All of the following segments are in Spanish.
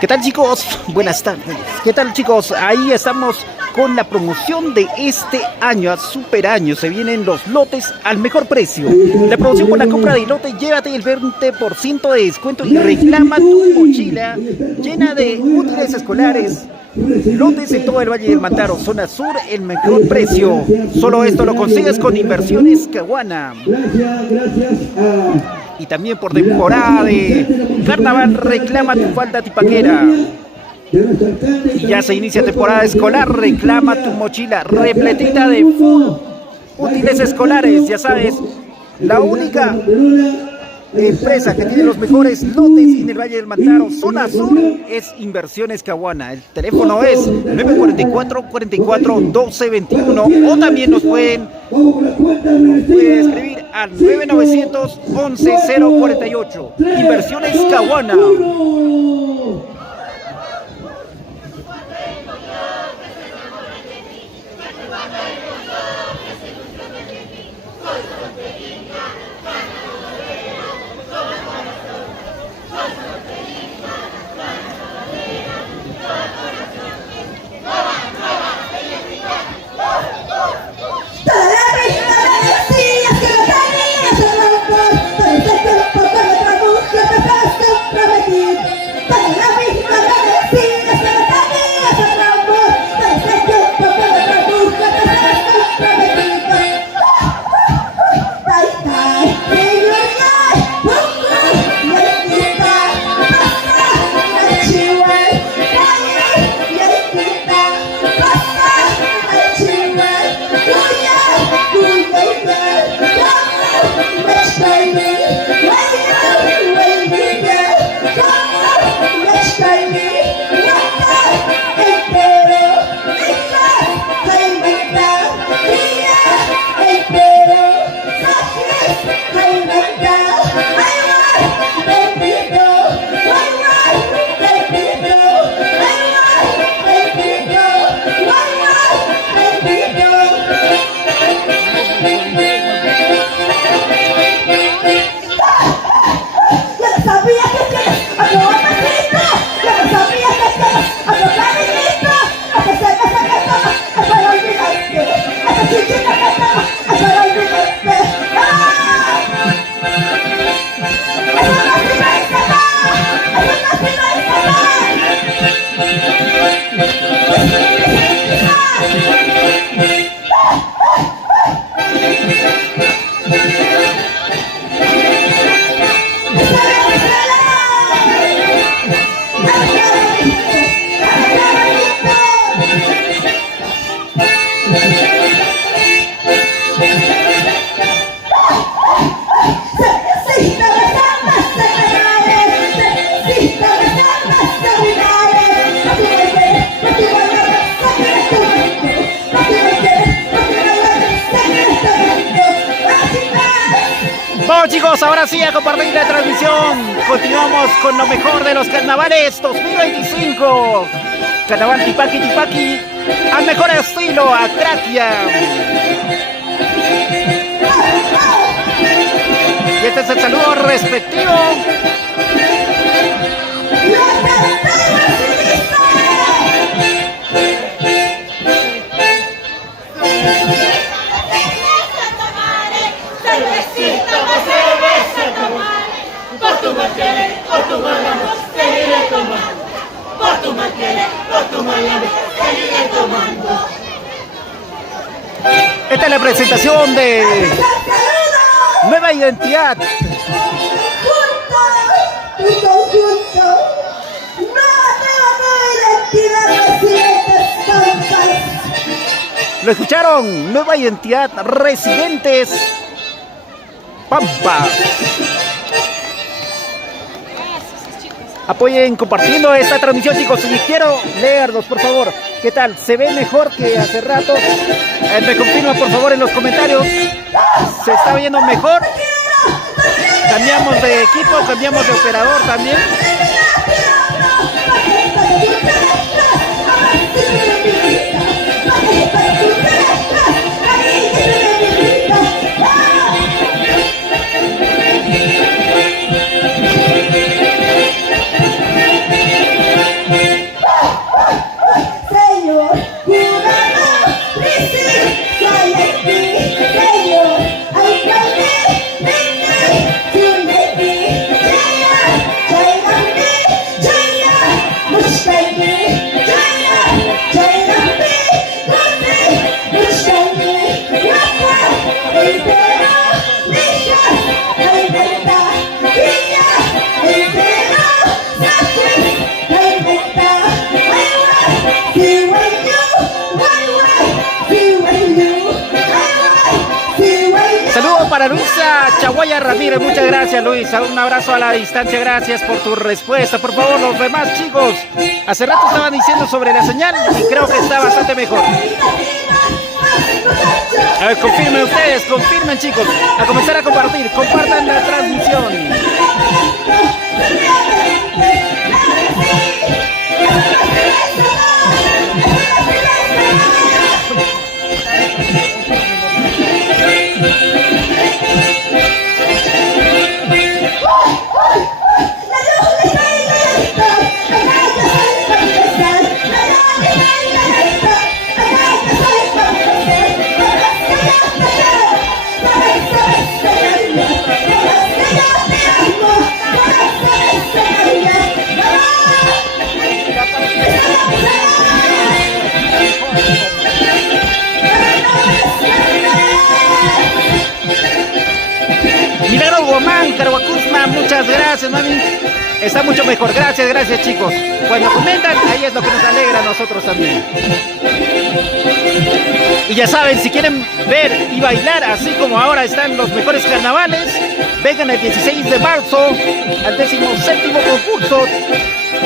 ¿Qué tal, chicos? Buenas tardes. ¿Qué tal, chicos? Ahí estamos con la promoción de este año, a super año. Se vienen los lotes al mejor precio. La promoción por la compra de lote, llévate el 20% de descuento y reclama tu mochila llena de útiles escolares. Lotes en todo el Valle del Mantaro, zona sur, el mejor precio. Solo esto lo consigues con Inversiones Caguana. Gracias. Y también por temporada de carnaval, reclama tu falda tipaquera. Y ya se inicia temporada escolar, reclama tu mochila repletita de full útiles escolares. Ya sabes, la única empresa que tiene los mejores lotes en el Valle del Mantaro, zona sur, es Inversiones Caguana. El teléfono es 944-44-1221 o también nos pueden escribir al 9911-048. Inversiones Caguana. Chicos, ahora sí a compartir la transmisión. Continuamos con lo mejor de los carnavales 2025. Carnaval Tipaqui al mejor estilo, a Traquia. Y este es el saludo respectivo. Esta es la presentación de Nueva Identidad. Lo escucharon, Nueva Identidad, Residentes Pampa. Apoyen compartiendo esta transmisión, chicos. Y quiero leerlos, por favor. ¿Qué tal? ¿Se ve mejor que hace rato? Me confirma, por favor, en los comentarios. ¿Se está viendo mejor? Cambiamos de equipo, cambiamos de operador también. Luisa Chaguaya Ramírez, muchas gracias Luisa, un abrazo a la distancia, gracias por tu respuesta. Por favor, los demás chicos, hace rato estaban diciendo sobre la señal y creo que está bastante mejor. A ver, confirmen ustedes, confirmen chicos, a comenzar a compartir, compartan la transmisión. Milagro Gomán, Carhuacuzma, muchas gracias, mami. Está mucho mejor. Gracias, gracias, chicos. Cuando comentan, ahí es lo que nos alegra a nosotros también. Y ya saben, si quieren ver y bailar, así como ahora están los mejores carnavales, vengan el 16 de marzo al 17º concurso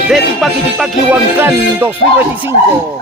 de Tipaqui Tipaqui Huancán 2025.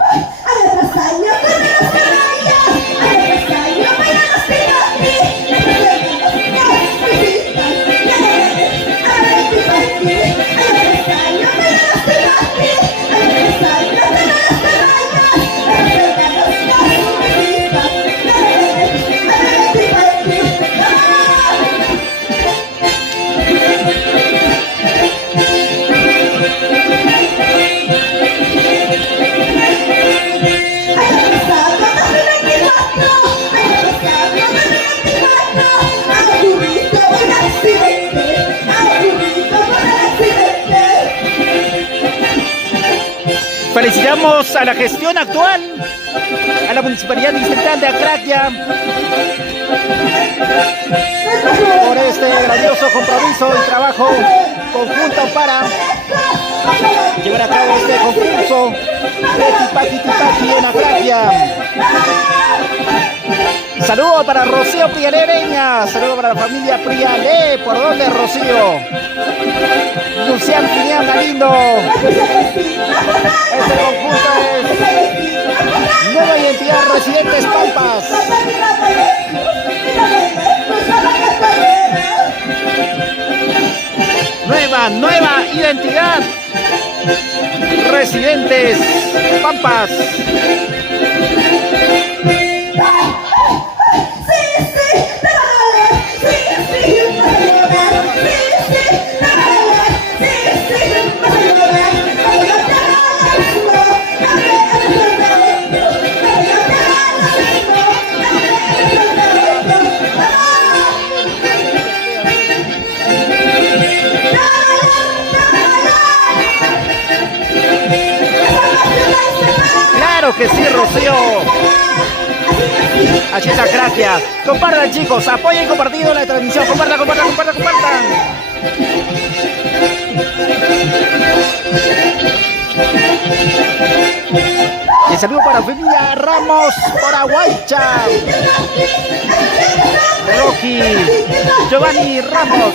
Felicitamos a la gestión actual, a la Municipalidad Distrital de Acraquia, por este grandioso compromiso y trabajo conjunto para llevar a cabo este concurso de Tipaqui Tipaqui en Acraquia. Saludos para Rocío Prialereña, saludos para la familia Priale. ¿Por dónde, Rocío? Luciano Piñán Galindo. Este concurso es Nueva Identidad Residentes Pampas. Nueva Identidad Residentes Pampas. Claro que sí, Rocío. Así es Acraquia. Compartan, chicos, apoyen compartido la transmisión. Compartan. Y saludo para familia Ramos por Aguaycha. Rocky, Giovanni Ramos.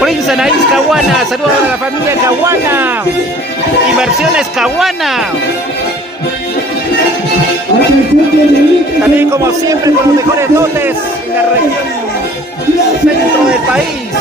Prince Anaís Caguana, saludos a la familia Caguana. Inversiones Caguana. También como siempre con los mejores lotes en la región centro del país.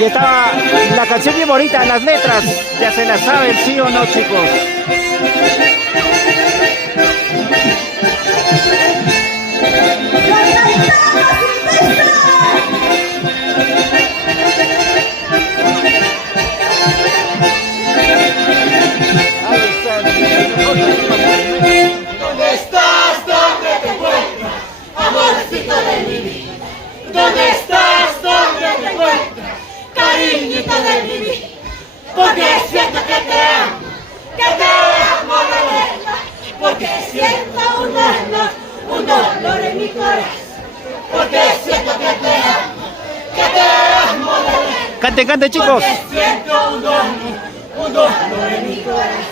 Y estaba la canción bien bonita, las letras, ya se las saben, ¿sí o no, chicos? ¿Dónde estás? ¿Dónde te encuentras? Amorcito de mi vida. ¿Dónde estás? ¿Dónde te encuentras? Cariñito de mi vida. Porque siento que te amo de verdad. Porque siento un dolor en mi corazón. Porque siento que te amo de verdad. Cante, cante, chicos. Porque siento un dolor en mi corazón.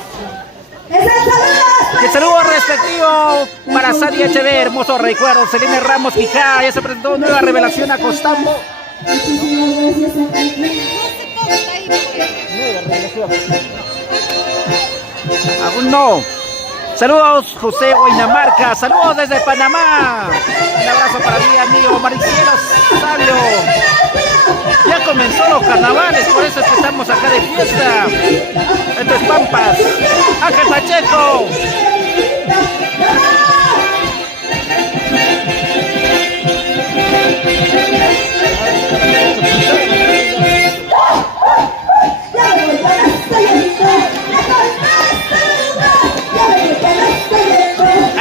El saludo respectivo para Sadi HB, hermoso recuerdo. Selene Ramos Quijá, ya se presentó nueva revelación a Costambo. Aún no. Saludos José Huaynamarca, saludos desde Panamá. Un abrazo para mi amigo Maricielo Sabio. Ya comenzó los carnavales, por eso es que estamos acá de fiesta. Esto es Pampas. Ángel Pacheco.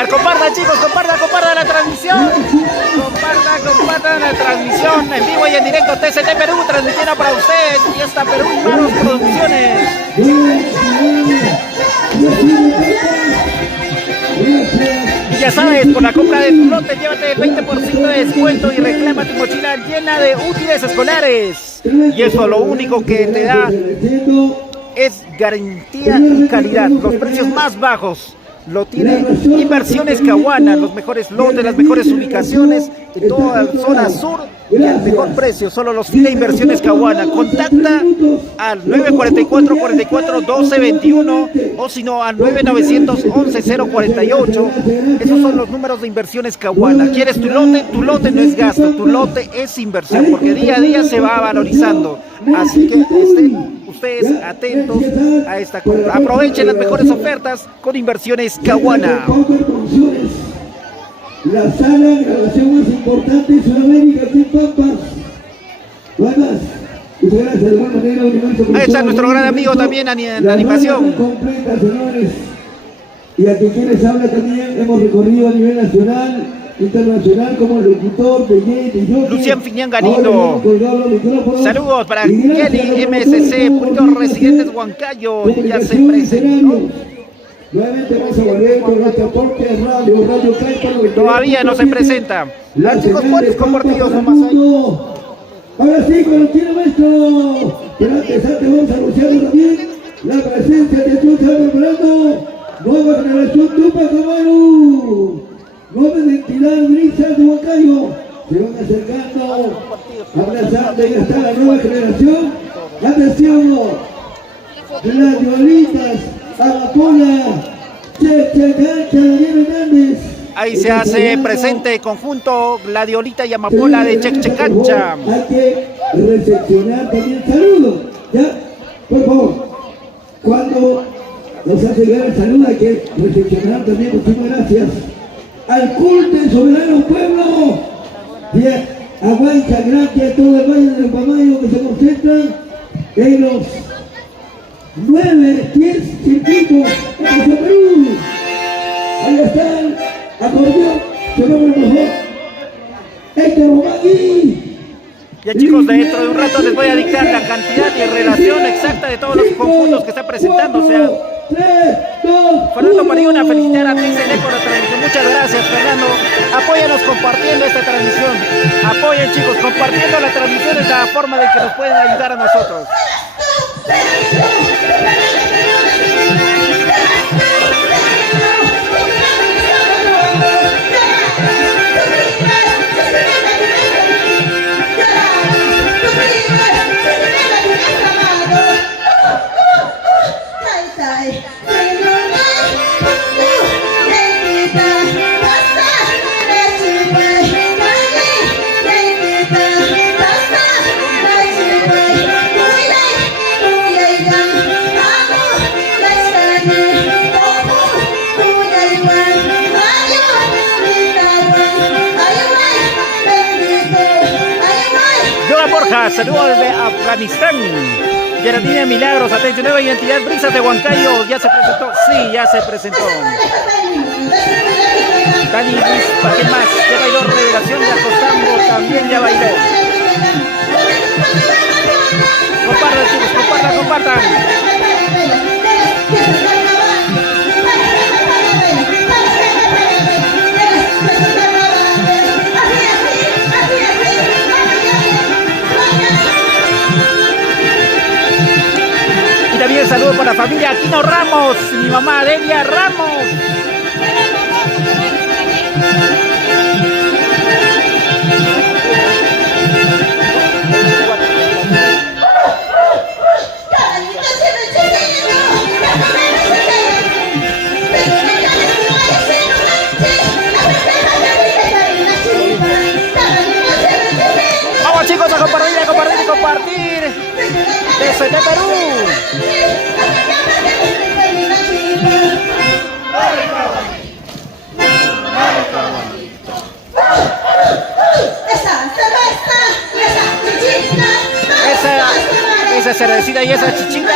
Compartan, chicos, compartan la transmisión. Compartan la transmisión en vivo y en directo. TCT Perú transmitiendo para ustedes. Y esta Perú y Manos Producciones. Y ya sabes, por la compra de tu lote, llévate el 20% de descuento y reclama tu mochila llena de útiles escolares. Y eso lo único que te da es garantía y calidad. Los precios más bajos lo tiene Inversiones Caguana, los mejores lotes, las mejores ubicaciones en toda la zona sur y al mejor precio, solo los tiene Inversiones Caguana. Contacta al 944-44-1221 o si no al 9911-048. Esos son los números de Inversiones Caguana. ¿Quieres tu lote? Tu lote no es gasto, tu lote es inversión, porque día a día se va valorizando. Así que estén ustedes atentos a esta compra. Aprovechen las mejores ofertas con Inversiones Caguana. La sala de grabación más importante de Sudamérica, aquí en Pampas. Buenas. Ahí está nuestro gran amigo también en la animación. Completa, señores. Y a quienes habla también hemos recorrido a nivel nacional, internacional como locutor, DJ, Lucián Fiñán Galindo. Saludos para Kelly MSC, puntos residentes Huancayo. Ya se presentó. Nuevamente vamos a volver con nuestro aporte Radio Caipa. Todavía no se presenta. Los chicos, ¿cuántos compartidos nomás hay? Ahora sí, cuando quiera maestro. Pero antes vamos a anunciar también la presencia de Dios preparando nueva generación Tupac Amaru. Nueva identidad brisas de Huancayo. Se van acercando, abrazando y está la nueva generación. Atención, gladiolitas, Amapola, Cheche Cancha, Daniel Hernández. Ahí se hace presente el conjunto Gladiolita y Amapola de Cheche Cancha. Hay que recepcionar también saludos, ¿ya? Por favor, cuando nos hace llegar el saludo hay que recepcionar también, muchísimas gracias al culto del soberano pueblo de Aguancha, gracias a todo el valle del Pamayo que se concentran en los 9, 10 circuitos en Perú. Ahí están, acordeón, se va a ver mejor. Héctor Romagui. Ya chicos, dentro de un rato les voy a dictar la cantidad y relación exacta de todos los conjuntos que están presentando. O sea, Fernando Mariona, felicitar a TCL por la transmisión. Muchas gracias, Fernando. Apóyanos compartiendo esta transmisión. Apoyen, chicos, compartiendo la transmisión es la forma de que nos pueden ayudar a nosotros. Cuba, saludos de Afganistán. Geraldine Milagros, atención, nueva identidad, Brisas de Huancayo, ya se presentó, sí, ya se presentó. Dani Luis, ¿para qué más? Ya bailó Revelación de Acostambo, también ya bailó. Compartan, chicos, compartan. Y también saludo para la familia Aquino Ramos, mi mamá Delia Ramos. Vamos chicos a compartir desde Perú. Esa cervecita y esa chichita.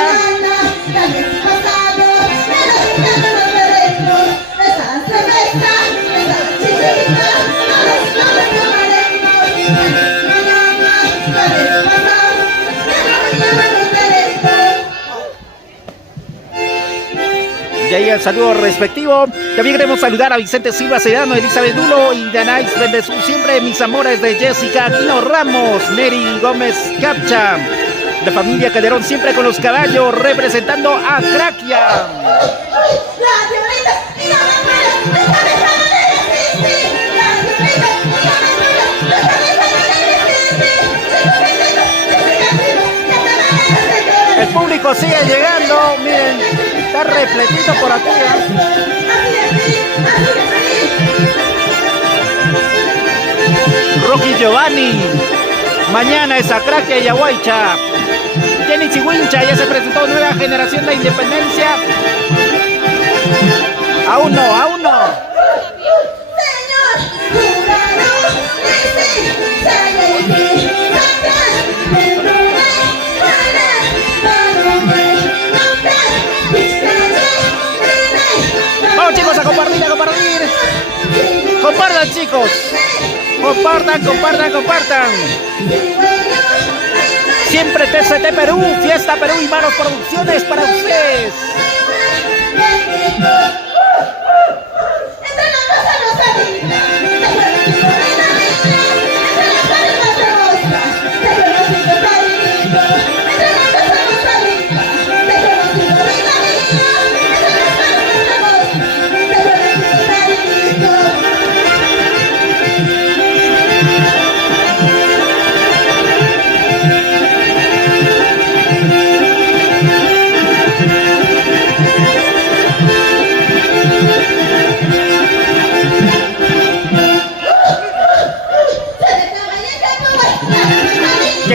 Y ahí el saludo respectivo. También queremos saludar a Vicente Silva Sedano, Elizabeth Dulo y Danais Bendezú. Siempre mis amores de Jessica Aquino Ramos, Neri Gómez Capcha. La familia Calderón siempre con los caballos representando a Craquia. El público sigue llegando, miren, está repletito por aquí. Rocky Giovanni, mañana es a Craquia y Aguaycha. Jenny Chihuincha, ya se presentó nueva generación de independencia. Aún no. Vamos chicos a compartir. Compartan chicos. Compartan. Siempre TCT Perú, Fiesta Perú y Manos Producciones para ustedes.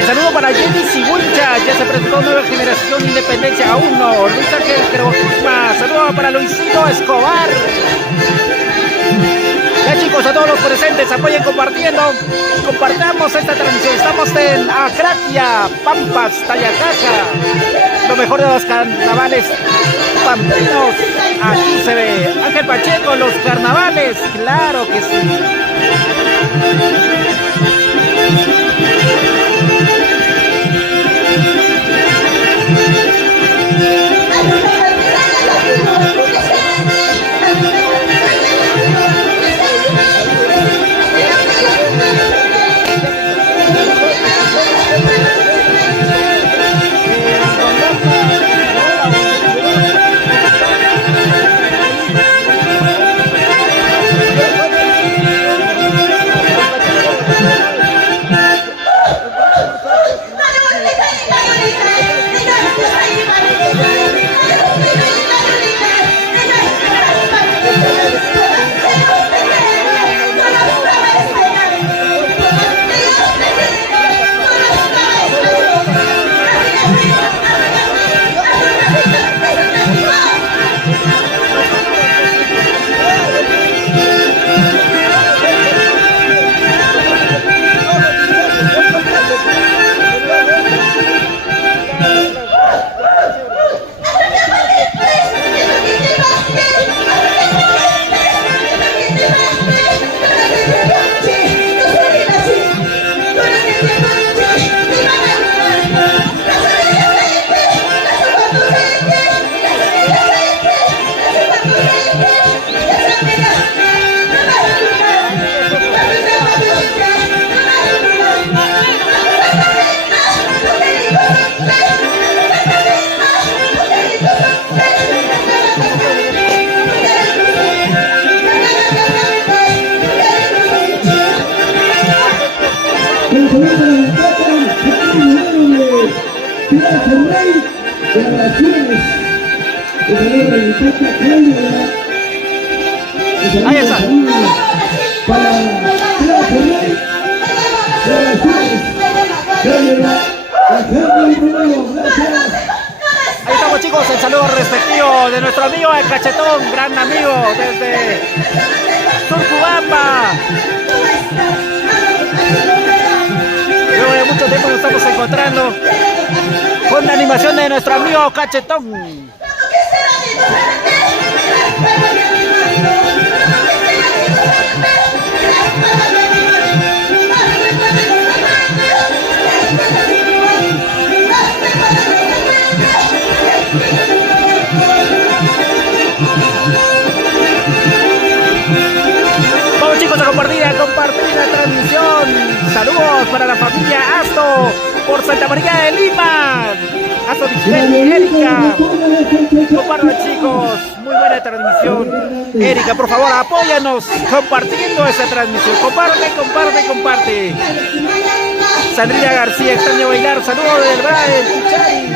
Saludo para Jenny Siguincha, ya se presentó nueva generación Independencia, aún no. Luis Ángel Crema, saludo para Luisito Escobar. Ya chicos, a todos los presentes, apoyen compartiendo. Compartamos esta transmisión. Estamos en Acraquia, Pampas, Tayacaja. Lo mejor de los carnavales pampinos. Aquí se ve Ángel Pacheco, los carnavales. Claro que sí. el gobierno de la Plata, de Plaza Rey, de las Naciones, el gobierno de la Plata, Claudia, Ahí está. para Plaza Rey, de las Naciones, Claudia, Alejandro y Romero, gracias. Ahí estamos, chicos, el saludo respectivo de nuestro amigo el Cachetón, gran amigo desde Surcubamba. Luego de mucho tiempo nos estamos encontrando con la animación de nuestro amigo Cachetón. Vamos, chicos, a compartir la transmisión. Saludos para la familia Asto por Santa María de Lima. Asto Vicente y Erika. Compartan, chicos, muy buena transmisión. Erika, por favor, apóyanos compartiendo esa transmisión. Comparte. Sandrina García, extraño bailar. Saludos del Brian Pichari.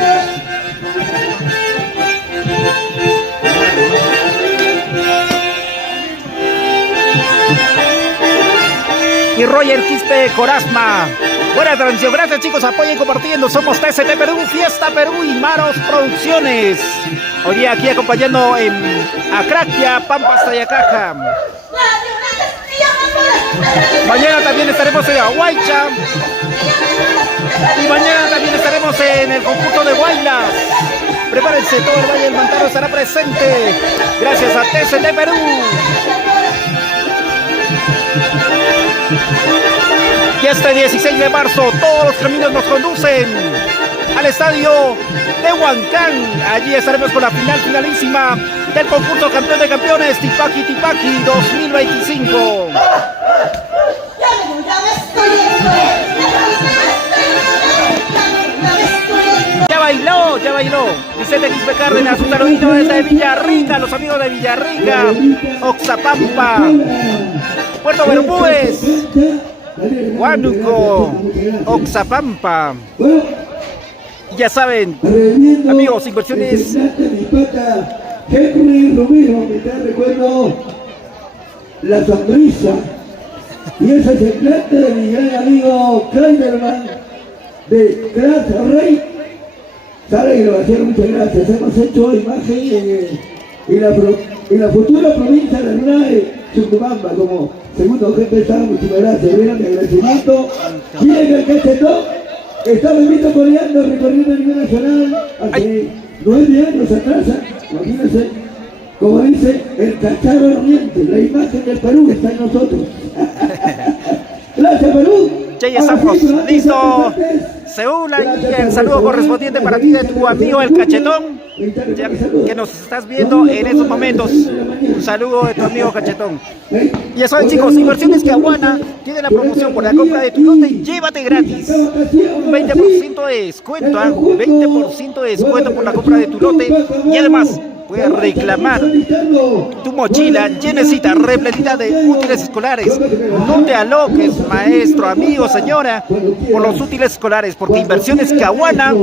Y Roger Quispe Corasma. Buena transmisión, gracias, chicos, apoyen compartiendo. Somos TST Perú, Fiesta Perú y Maros Producciones. Hoy día aquí acompañando en Acraquia, Pampas, Tayacaja. Mañana también estaremos en Aguaycha. Y mañana también estaremos en el conjunto de Guaylas. Prepárense, todo el Valle del Mantaro estará presente. Gracias a TST Perú. Y este 16 de marzo todos los caminos nos conducen al estadio de Huancán. Allí estaremos con la finalísima del concurso Campeón de Campeones Tipaqui 2025. Ya bailó. Vicente Quispe Cárdenas, un saludito desde Villarrica, los amigos de Villarrica, Oxapampa, Puerto Bermúdez, Huánuco, Oxapampa. Ya saben, amigos, inversiones. Henry Romero, me está recuerdo la sonrisa y ese semblante de mi gran amigo Kleiderman de Plaza Rey. Sara y Grabación, muchas gracias. Hemos hecho imagen en la futura provincia de Luna de Chucumamba como segundo jefe de Estado. Muchas gracias. Vean mi agradecimiento. Miren el Cachetón. Estaba en Vito coreando, recorriendo a nivel nacional hace 9 años atrás. Imagínense, como dice el Cacharo Oriente, la imagen del Perú está en nosotros. Gracias, Perú. Ya estamos listos. Seúl, y el saludo correspondiente para ti de tu amigo el Cachetón, ya que nos estás viendo en estos momentos. Un saludo de tu amigo Cachetón. Y ya saben, chicos, Inversiones Caguana tiene la promoción por la compra de tu lote, llévate gratis. Un 20% de descuento, 20% de descuento por la compra de tu lote. Y además puedes reclamar tu mochila llenecita, repletita de útiles escolares. No te aloques, maestro, amigo, señora, por los útiles escolares, porque Inversiones Caguana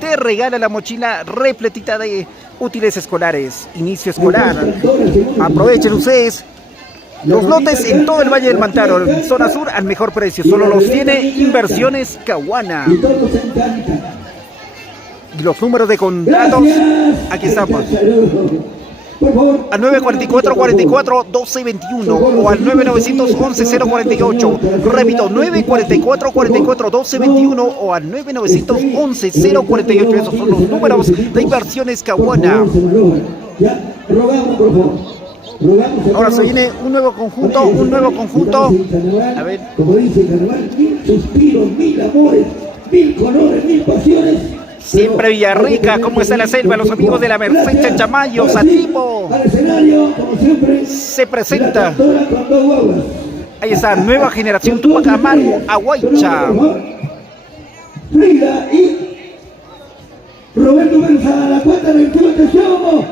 te regala la mochila repletita de útiles escolares. Inicio escolar. Aprovechen ustedes los lotes en todo el Valle del Mantaro, zona sur, al mejor precio. Solo los tiene Inversiones Caguana. Y los números de contratos, aquí estamos. Al 944-44-1221 o al 9911-048. Repito, 944-44-1221 o al 9911-048. Esos son los números de Inversiones Caguana. Ahora se viene un nuevo conjunto. A ver. Como dice Carnaval, 1000 suspiros, 1000 amores, 1000 colores, 1000 pasiones. Siempre Villarrica, ¿cómo está la selva? Los amigos de la Merced Chanchamayo, Satipo. Se presenta. Ahí está, nueva generación Tupac Amaru, Aguaycha. Frida y Roberto Versa, a la cuenta del tiempo, atención.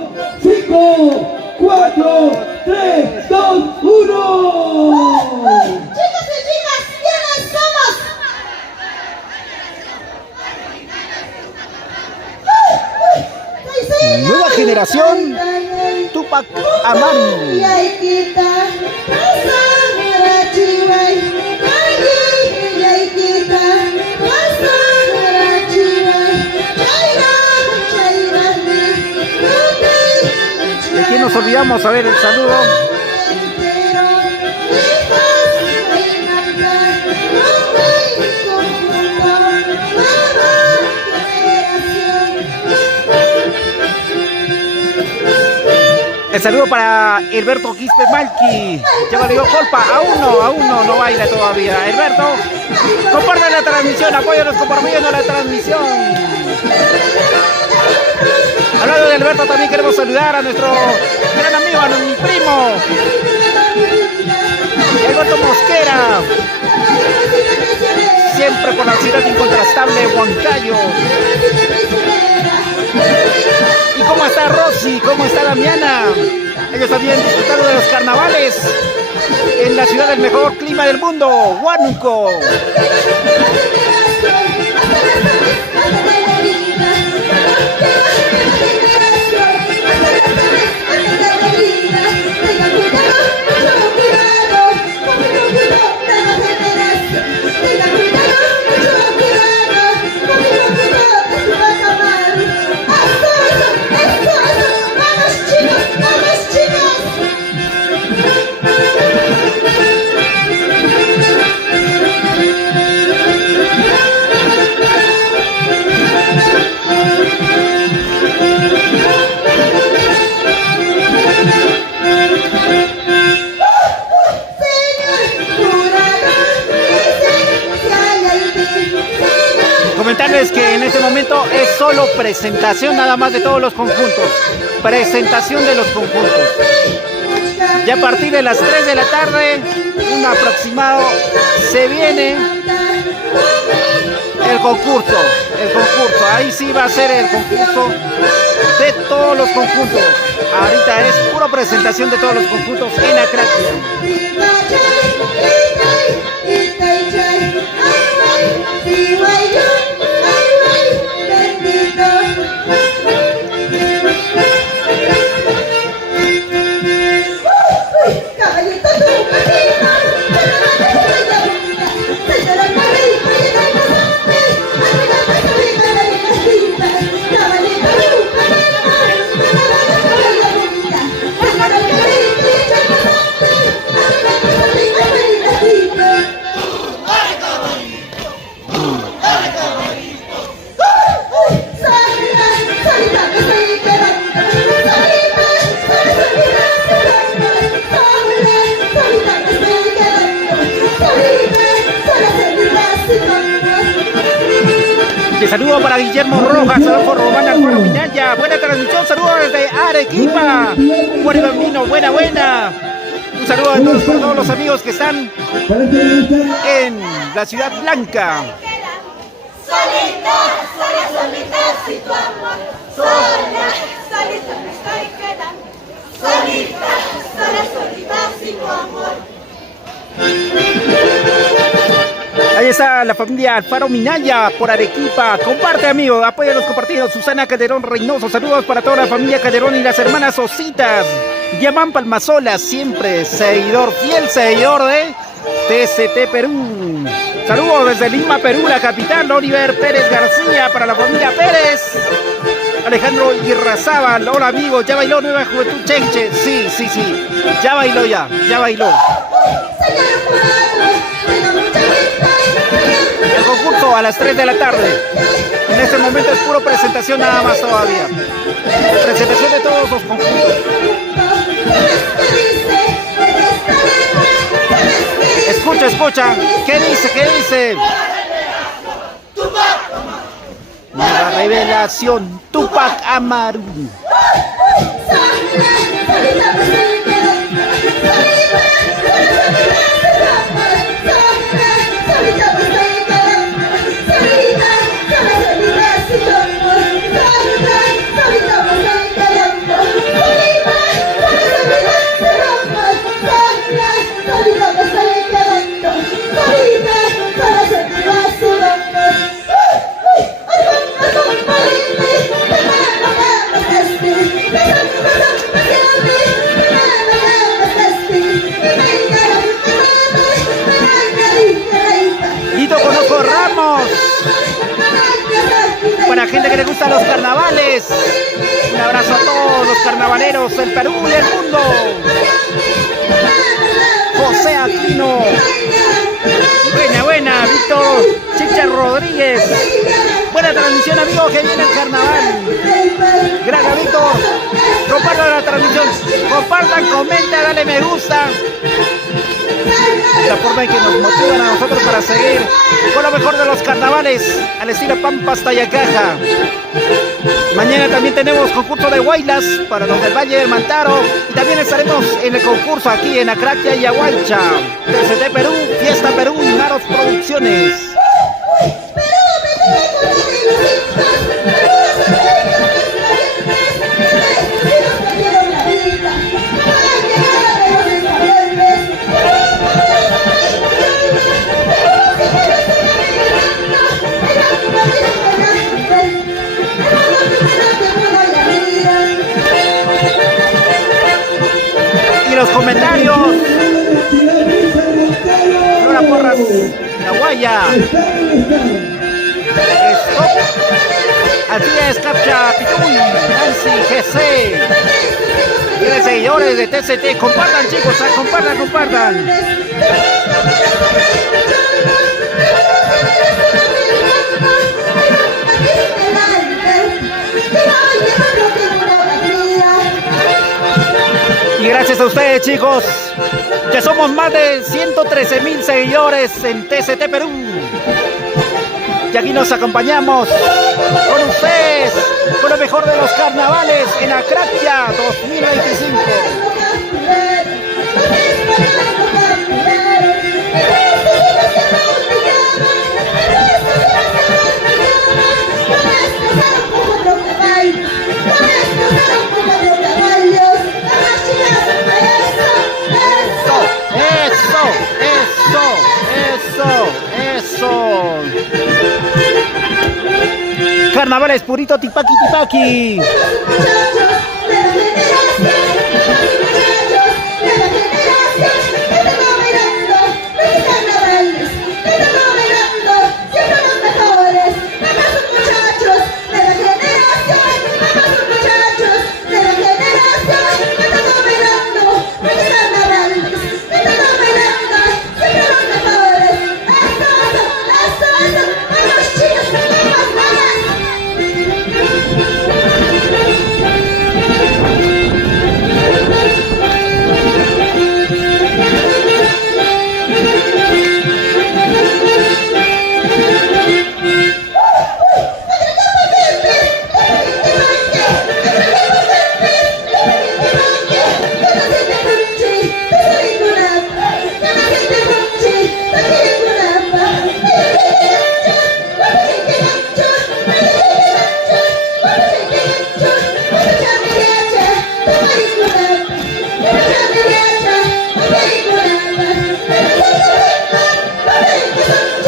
5, 4, 3, 2, 1. Chicos y chicas, ¿quiénes somos? Generación Tupac Amaru. ¿De quién nos olvidamos? A ver, el saludo. El saludo para Herberto Quispe Malqui. Ya valió colpa. Aún no baila todavía. Herberto, comparte la transmisión, apóyanos compartiendo la transmisión. Hablando de Alberto, también queremos saludar a nuestro gran amigo, a mi primo, Alberto Mosquera. Siempre por la ciudad incontrastable Huancayo. ¿Y cómo está Rosy? ¿Cómo está Damiana? Ellos también disfrutando de los carnavales en la ciudad del mejor clima del mundo, Huánuco. Comentarles que en este momento es solo presentación nada más de todos los conjuntos. Presentación de los conjuntos. Ya a partir de las 3 de la tarde, un aproximado, se viene el concurso. Ahí sí va a ser el concurso de todos los conjuntos. Ahorita es pura presentación de todos los conjuntos en Acratia. Saludos para Guillermo Rojas, saludos por Román Alfaro Minaya, buena transmisión, saludos desde Arequipa, buen camino, buena. Un saludo a todos los amigos que están en la Ciudad Blanca. Solita sin tu amor, solita me estoy quedando, solita sin tu amor. Ahí está la familia Alfaro Minaya por Arequipa. Comparte, amigo, apóyalos compartidos. Susana Calderón Reynoso, saludos para toda la familia Calderón y las hermanas Ositas. Diamán Palmasola, siempre fiel seguidor de TCT Perú. Saludos desde Lima, Perú, la capital. Oliver Pérez García para la familia Pérez. Alejandro Irrazábal, hola amigos, ya bailó Nueva Juventud Chenche. Sí, ya bailó. El concurso a las 3 de la tarde. En este momento es puro presentación nada más todavía. Presentación de todos los conjuntos. Escucha. ¿Qué dice? Nueva revelación, Tupac Amaru. la gente que le gusta los carnavales. Un abrazo a todos los carnavaleros del Perú y el mundo. José Aquino. Buena, Víctor Chicha Rodríguez. Buena transmisión, amigos, que viene el carnaval. Gracias, Víctor. Compartan la transmisión. Compartan, comenten, dale me gusta. La forma en que nos motivan a nosotros para seguir con lo mejor de los carnavales al estilo Pampas Tayacaja. Mañana también tenemos concurso de Huaylas para los del Valle del Mantaro y también estaremos en el concurso aquí en Acraquia y Aguaycha. TCT Perú, Fiesta Perú, Naros Producciones. Y los comentarios. Flora Porras, Aguaya. Así es, Capcha Pituy, Nancy GC. Tiene seguidores de TCT. Compartan, chicos, compartan. Y gracias a ustedes, chicos, que somos más de 113,000 seguidores en TCT Perú. Y aquí nos acompañamos con ustedes, con lo mejor de los carnavales en Acraquia 2025. Eso. Carnavales purito tipaki.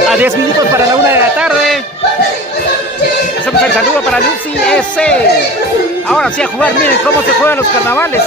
A 10 minutos para la 1 de la tarde. Hacemos el saludo para Lucy S. Ahora sí a jugar, miren cómo se juegan los carnavales,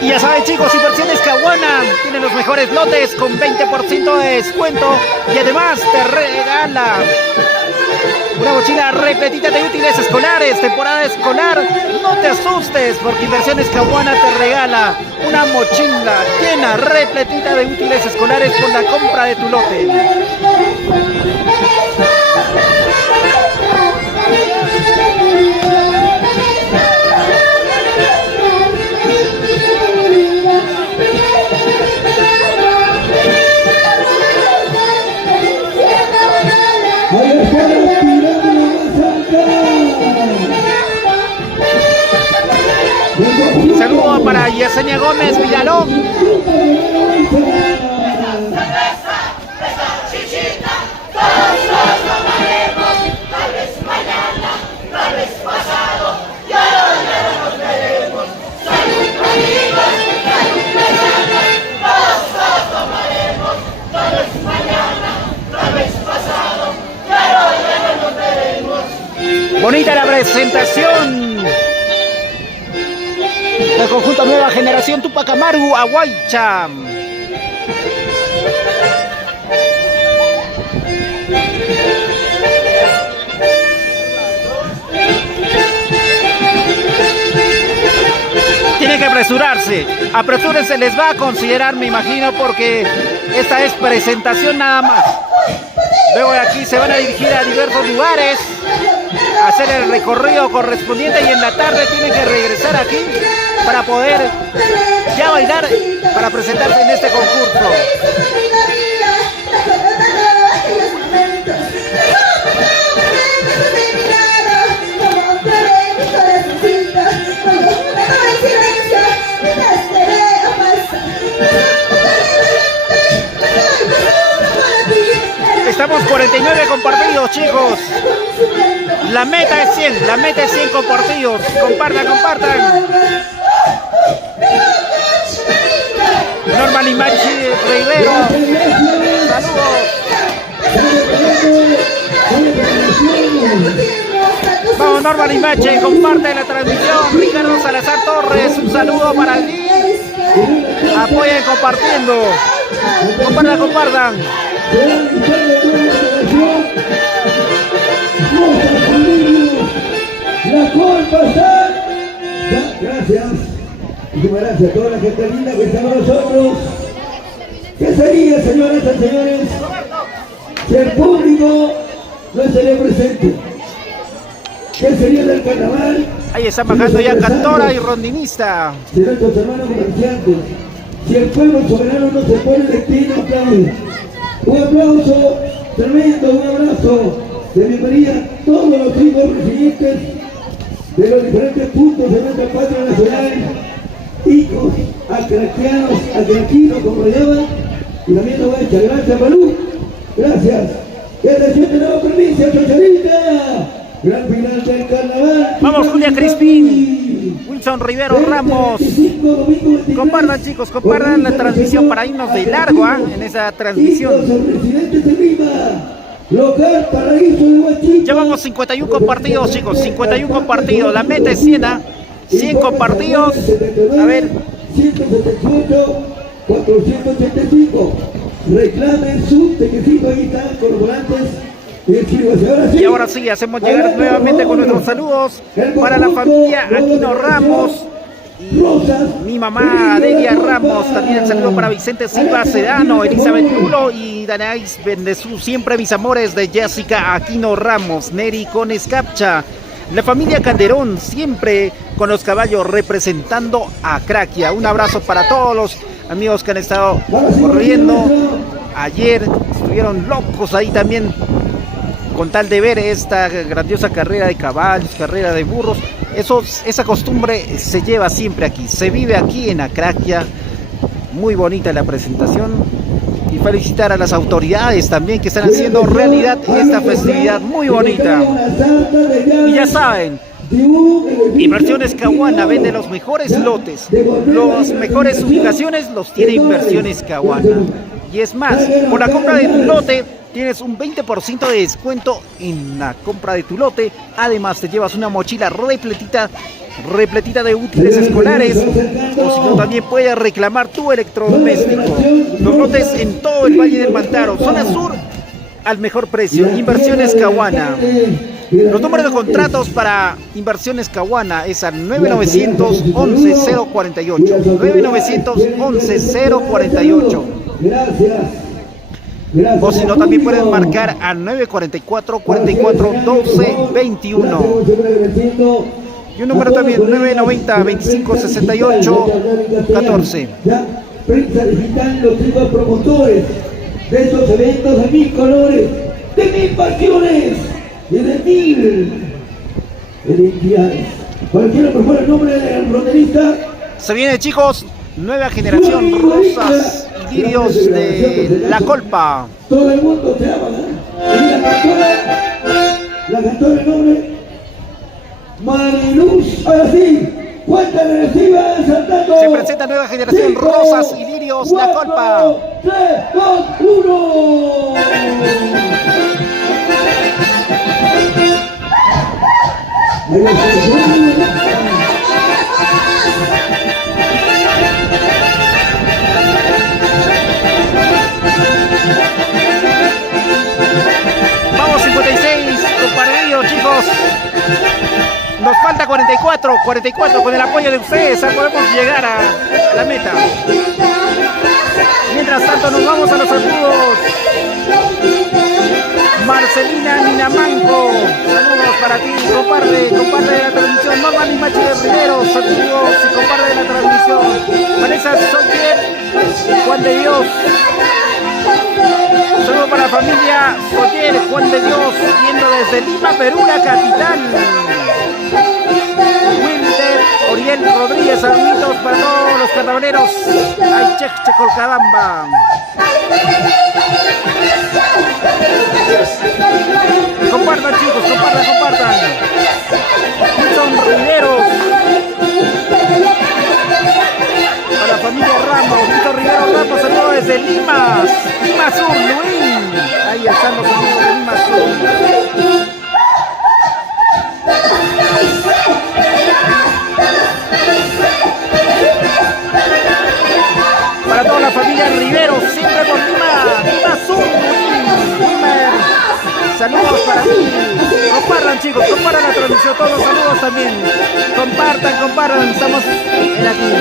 Y ya saben, chicos, Inversiones Caguana tiene los mejores lotes con 20% de descuento y además te regala una mochila repletita de útiles escolares, temporada escolar. No te asustes porque Inversiones Caguana te regala una mochila llena, repletita de útiles escolares con la compra de tu lote. Venga, Un saludo para Yesenia Gómez Villalón. Bonita la presentación del conjunto Nueva Generación Tupac Amaru Aguaycha. Tiene que apresurarse, apresúrense, les va a considerar, me imagino, porque esta es presentación nada más. Luego de aquí se van a dirigir a diversos lugares, a hacer el recorrido correspondiente y en la tarde tienen que regresar aquí para poder ya bailar, para presentarse en este concurso. Estamos 49 compartidos, chicos. La meta es 100, la meta es 100 compartidos. Compartan, compartan. Norma Limachi Rivero. Saludos. Vamos, Norma Limachi, comparte la transmisión. Ricardo Salazar Torres, un saludo para ti. Apoyen compartiendo. Compartan, compartan. La culpa está. Gracias. Muchísimas gracias a toda la gente linda que está con nosotros. ¿Qué sería, señoras y señores, si el público no estaría presente? ¿Qué sería del carnaval? Ahí están bajando ya cantora y rondinista. Si nuestros hermanos comerciantes, si el pueblo soberano no se pone de pie, no aplaude. Un aplauso tremendo, un abrazo de bienvenida a todos los hijos residentes de los diferentes puntos de nuestra patria nacional, hijos acraquianos, acraquinos, como lo llaman, y también nos va a echar. Gracias, Malú, gracias. Y atención de Nueva Provincia, Chocharita, gran final del carnaval. Vamos, Julia Crispín, Wilson Rivero Ramos. Compartan, chicos, compartan la transmisión para irnos de largo en esa transmisión. Ya vamos 51 compartidos, chicos, 51 compartidos. La meta es 100 compartidos. A ver. 178, 485. Reclamen su tequecito, ahí están con los volantes. Y ahora sí, hacemos llegar nuevamente con nuestros saludos para la familia Aquino Ramos y mi mamá Delia Ramos. También el saludo para Vicente Silva Sedano, Elizabeth Lulo y Danais Bendezú. Siempre mis amores de Jessica Aquino Ramos, Neri Cones Capcha. La familia Calderón, siempre con los caballos representando a Craquia. Un abrazo para todos los amigos que han estado corriendo. Ayer estuvieron locos ahí también con tal de ver esta grandiosa carrera de caballos, carrera de burros. Esa costumbre se lleva siempre aquí, se vive aquí en Acraquia. Muy bonita la presentación. Y felicitar a las autoridades también que están haciendo realidad esta festividad muy bonita. Y ya saben, Inversiones Caguana vende los mejores lotes, las mejores ubicaciones los tiene Inversiones Caguana. Y es más, por la compra de tu lote tienes un 20% de descuento en la compra de tu lote. Además te llevas una mochila repletita de útiles escolares, o si no también puedes reclamar tu electrodoméstico. Los lotes en todo el Valle del Mantaro, zona sur, al mejor precio. Inversiones Caguana. Los números de contratos para Inversiones Caguana es al 9911-048. 9911-048. O si no, también pueden marcar al 944-44-12-21. Y un número también, 990-2568-14. Prensa digital, los chicos promotores de estos eventos de 1000 colores, de 1000 pasiones y de 1000 identidades. Cualquiera por fuera el nombre del ronderista Se viene, chicos, nueva generación, Rosas y Lirios de La Colpa. Todo el mundo te ama, ¿eh? La cantora el nombre Mariluz. Ahora sí, cuéntale, reciban saltando. Se presenta nueva generación, Rosas y Lirios, La Colpa. 3, 2, 1. Vamos, 56 con Pardillo, chicos. Nos falta 44 con el apoyo de ustedes. Podemos llegar a la meta. Mientras tanto nos vamos a los saludos. Marcelina Minamanco, saludos para ti, comparte la transmisión. Norman y Machi de Rivero, saludos y comparte la transmisión. Vanessa Sotier, Juan de Dios, saludos para la familia Sotier, Juan de Dios, viendo desde Lima, Perú, la capital. Wilder Oriel Rodríguez, saluditos para todos los carnavaleros. Ay, Checolcadamba. Compartan, chicos, compartan. Wilson Riveros. Para la familia Ramos, Wilson Rivero Ramos, saludos desde Lima Sur, Luis. Ahí están los amigos de Lima Sur. Para toda la familia Rivero, siempre con Lima Sur, saludos para ti. Compartan, chicos, compartan la transmisión, todos los saludos también. Compartan, estamos en aquí.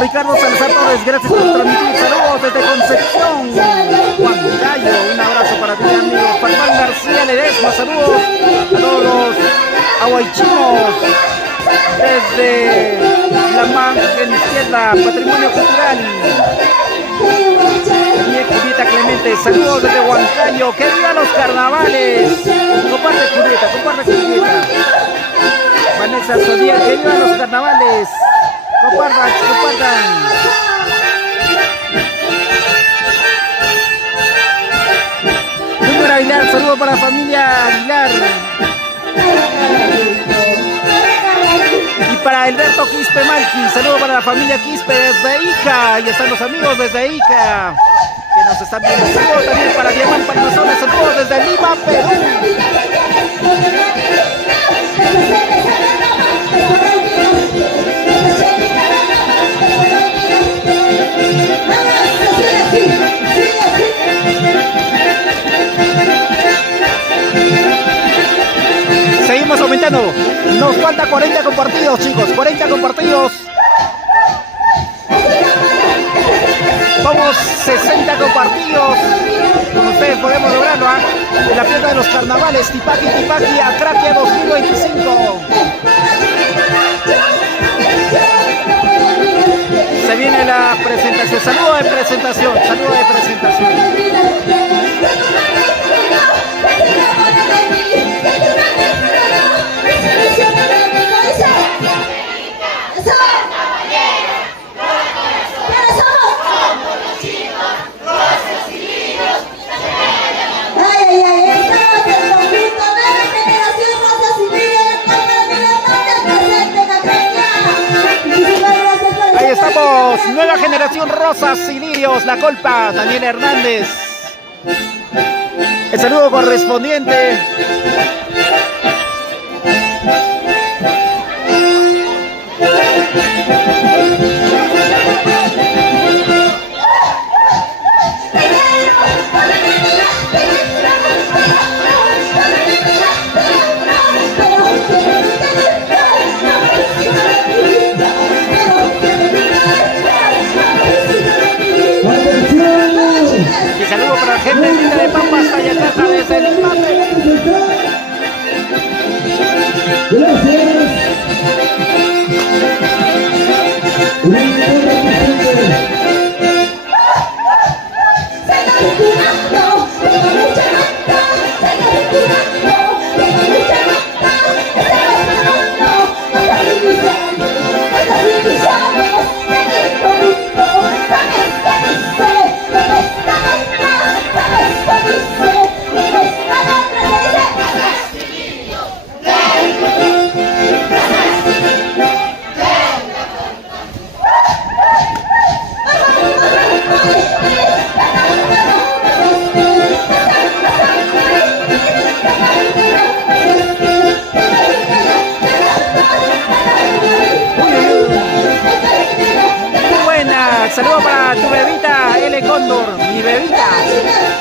Ricardo Salazar Torres, gracias por transmitir. Saludos desde Concepción. Juan Gallo, un abrazo para ti, amigo. Farfán García Ledesma, saludos a todos los aguaychinos. Desde la margen izquierda, Patrimonio Cultural. Julieta Clemente, saludos desde Huancayo. ¡Que viva los carnavales! Comparte Julieta. Vanessa Sodier, ¡que viva los carnavales! Compartan. Junior Aguilar, saludos para la familia Aguilar. Y para Alberto Quispe Malqui, saludos para la familia Quispe desde Ica. Y están los amigos desde Ica que nos están viendo. Saludos también para Diamant Palmazones, saludos desde Lima, Perú. Seguimos aumentando. Nos falta 40 compartidos, chicos. 40 compartidos. Vamos, 60 compartidos. Con ustedes podemos lograrlo, ¿eh? En la fiesta de los carnavales, Tipaqui, Atraquia 2025. Se viene la presentación. Saludo de presentación. Ahí estamos, nueva generación, Rosas y Lirios, La Colpa, Daniel Hernández. El saludo correspondiente. Y saludo para la gente linda de Pampas, Tayacata, desde Lima. Saludo para tu bebita L. Cóndor, mi bebita.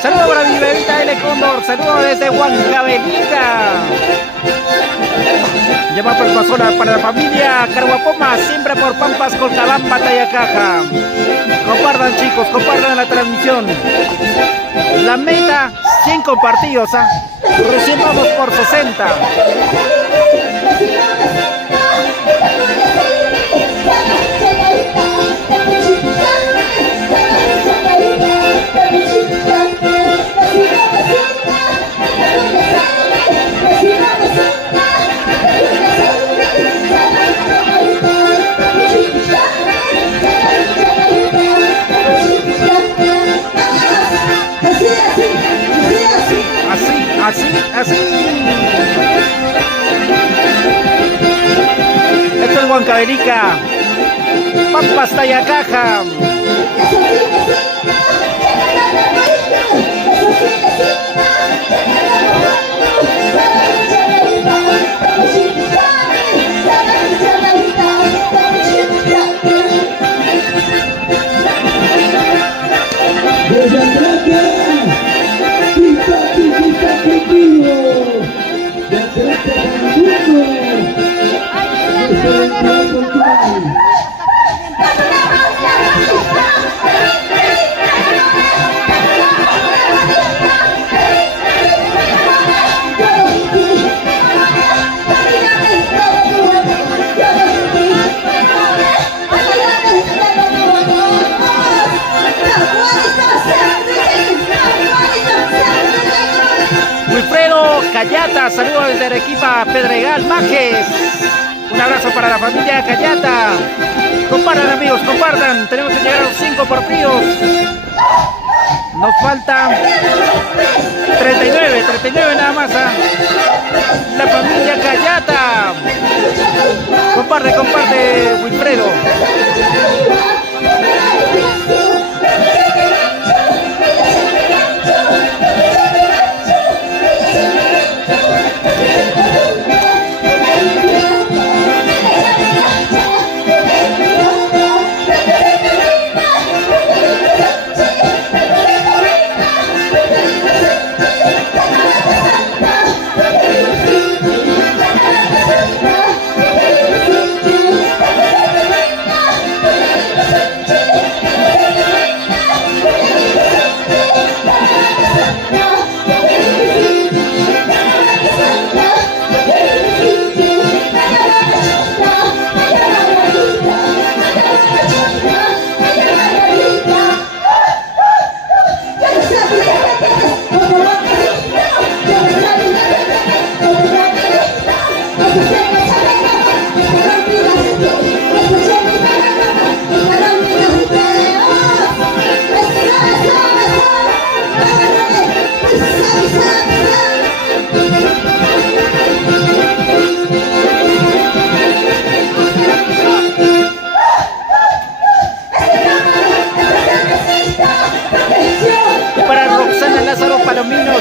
Saludo para mi bebita L. Cóndor. Saludo desde Huancavelica. Llama por Pasola para la familia Carhuapoma, siempre por Pampas, Colcabamba, Tayacaja. Compartan, chicos, compartan la transmisión. La meta, 100 compartidos, ¿ah? Recién vamos por 60. Así. Esto es Huancavelica, Pampas, Tayacaja. Wilfredo Cayata, saludos desde Arequipa, Pedregal, Majes. Un abrazo para la familia Cayata. Compartan, amigos, compartan. Tenemos que llegar a los 5 partidos. Nos falta 39 nada más. La familia Cayata. Comparte, Wilfredo.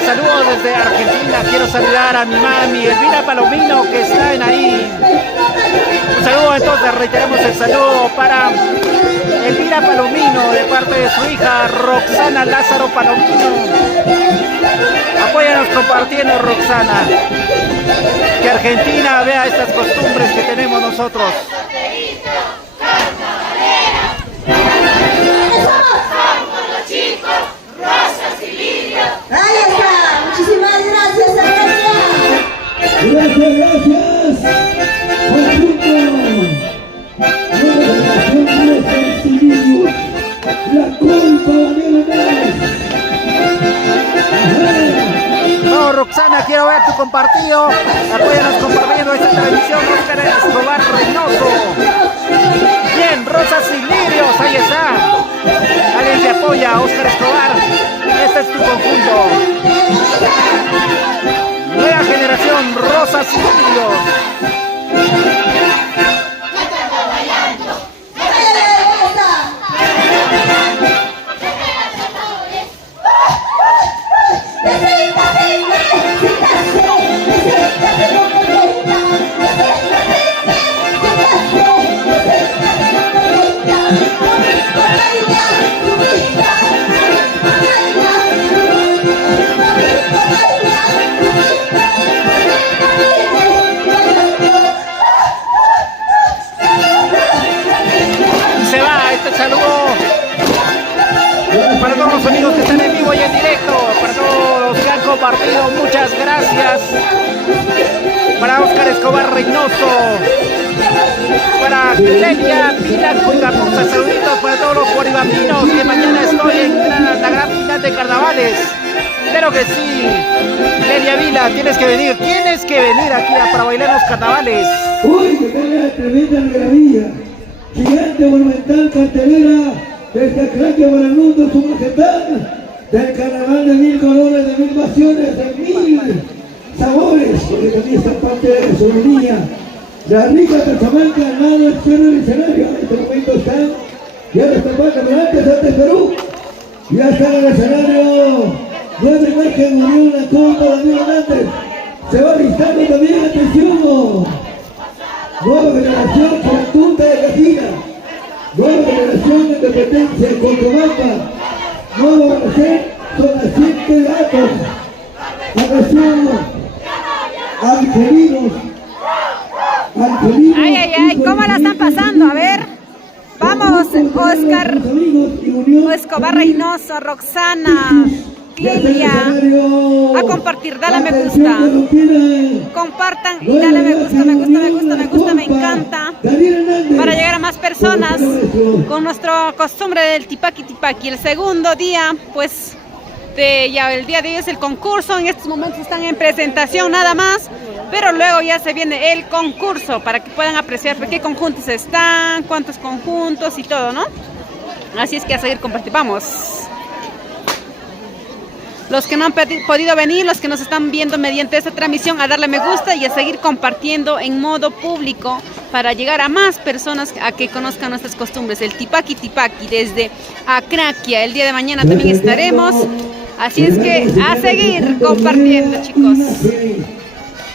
Saludos desde Argentina, quiero saludar a mi mami Elvira Palomino que está en ahí. Un saludo, entonces reiteramos el saludo para Elvira Palomino de parte de su hija Roxana Lázaro Palomino. Apóyanos compartiendo, Roxana, que Argentina vea estas costumbres que tenemos nosotros. Ahí está, muchísimas gracias, Gracias. La culpa Vamos, Roxana, quiero ver tu compartido. Apóyanos compartiendo esta transmisión. Oscar Escobar Reynoso. Bien, Rosas y Lirios, ahí está. Alguien te apoya, Oscar Escobar. Este es tu conjunto. Nueva generación, Rosas y Lirios. Ay, Muchas gracias para Oscar Escobar Reynoso, para Lelia Vila Cuigamusa, saluditos para todos los boribambinos que mañana estoy en la gran final de carnavales. Claro que sí, Lelia Vila, tienes que venir aquí para bailar los carnavales. Uy, que tenga tremenda algarabía, gigante monumental cartelera desde Craquia para el mundo, su majestad, del carnaval de 1000 colores, de 1000 pasiones, de 1000 sabores, porque también está parte de la soberanía. La rica Cajamarca, al lado externo del escenario, en este momento están, ya los tapas caminantes ante Perú, ya están en el escenario. Nueva imagen, Unión, la Copa, Daniel Hernández, se va listando también, atención, nueva generación, Juventud de Cajira, nueva generación de Independencia, Cocobamba, nueva generación, son las 7 datos, atención, Angelinos, Ay, ¿cómo la están pasando? A ver, vamos, Oscar Escobar Reynoso, Roxana, Clelia, a compartir, dale me gusta, compartan y dale me gusta, me encanta, para llegar a más personas con nuestra costumbre del tipaqui. El segundo día, pues, ya el día de hoy es el concurso, en estos momentos están en presentación nada más, pero luego ya se viene el concurso para que puedan apreciar qué conjuntos están, cuántos conjuntos y todo, ¿no? Así es que a seguir compartiendo, vamos. Los que no han podido venir, los que nos están viendo mediante esta transmisión, a darle me gusta y a seguir compartiendo en modo público para llegar a más personas a que conozcan nuestras costumbres. El tipaqui desde Acraquia. El día de mañana también estaremos. Así es que a seguir compartiendo, chicos.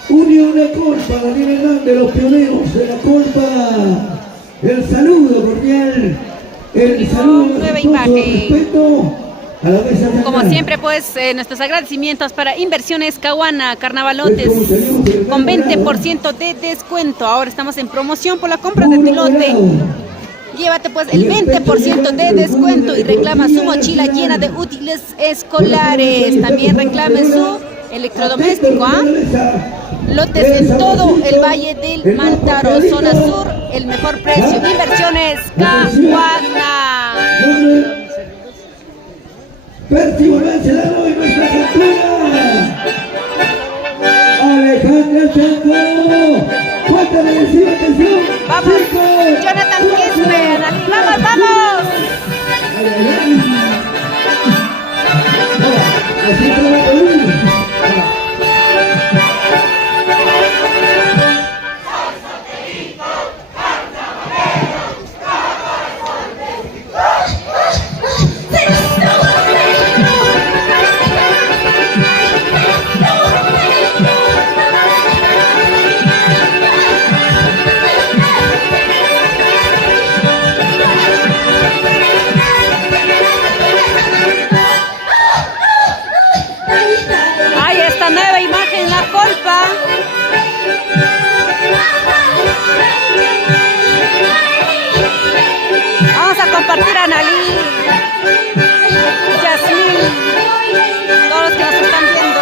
Unión La Colpa, Daniel Hernández, los pioneros de La Colpa. El saludo cordial. El saludo. Nueva imagen. Respeto. Como siempre, pues, nuestros agradecimientos para Inversiones Caguana, Carnavalotes, con 20% de descuento. Ahora estamos en promoción por la compra de tu lote. Llévate pues el 20% de descuento y reclama su mochila llena de útiles escolares. También reclame su electrodoméstico, lotes en todo el Valle del Mantaro, zona sur, el mejor precio. Inversiones Caguana. Percibonancia la nueva nuestra cultura. Alejandra Chanco. Cuéntame, decir atención. Vamos, Jonathan Quispe, vamos. Así trabaja. Vamos a compartir a Analí, Yasmín, todos los que nos están viendo.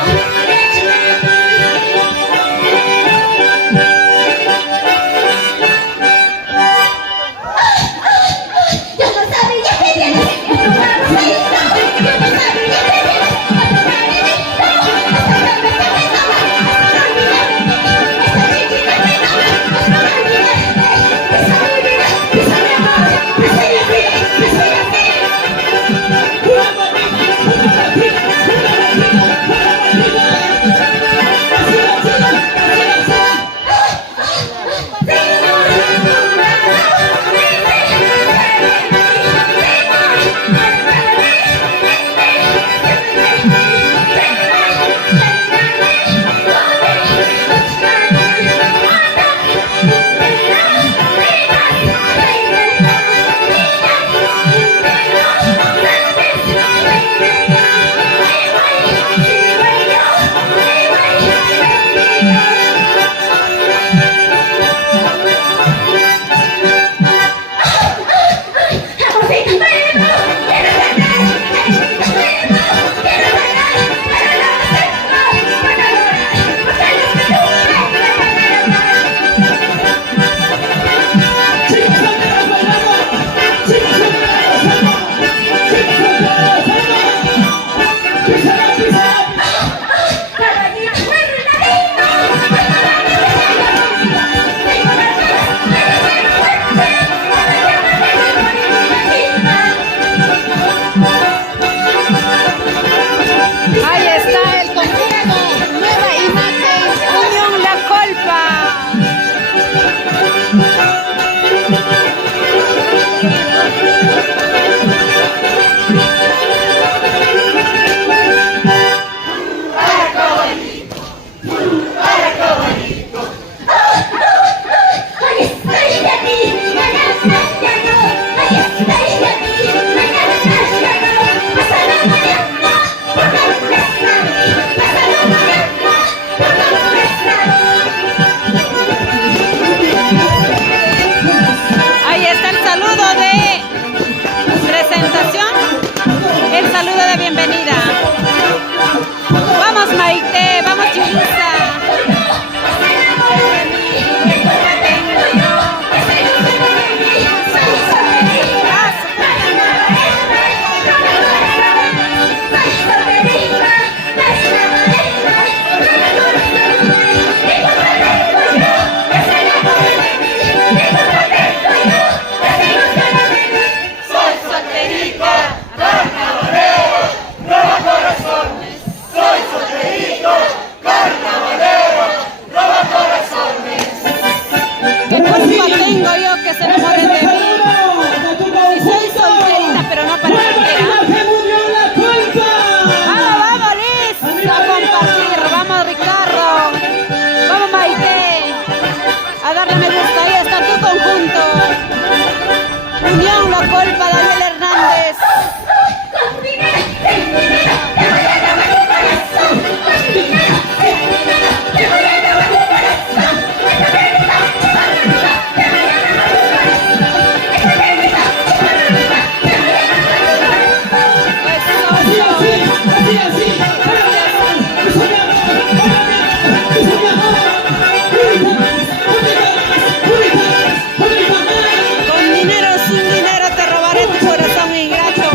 Con dinero o sin dinero te robaré tu corazón ingrato.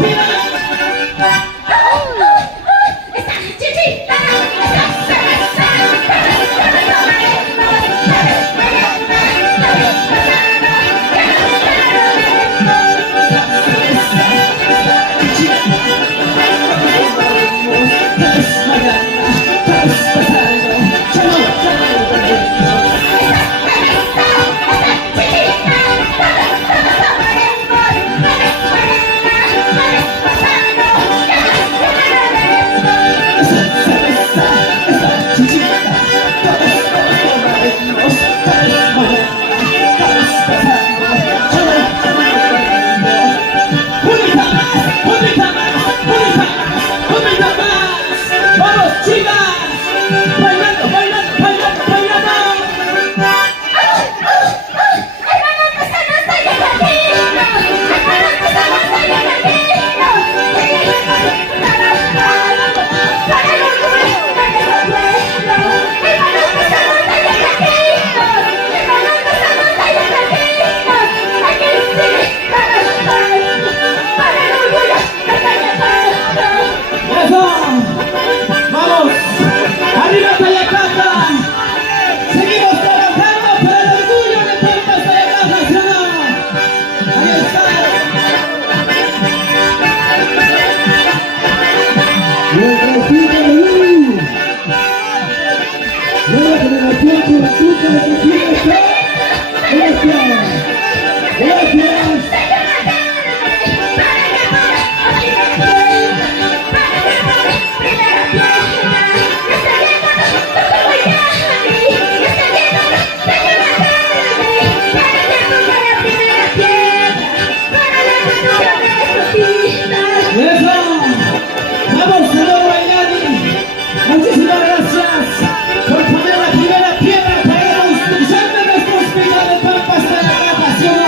¡Vamos, chicas! ¡Bailando, bailando, bailando, bailando! ¡Eso! ¡Vamos! ¡Arriba Tayacata! ¡Seguimos trabajando por el orgullo de Pampas Tayacata, ¿sí o no? ¡Ahí está! Nuestra cita de luz. Nueva generación Coratuca de Cocina está. Gracias. Gracias. ¡Eso! ¡Vamos, señor Bailani! Muchísimas gracias por poner la primera piedra para la construcción de nuestro hospital de Pampas Tayacata, ¿sí o no?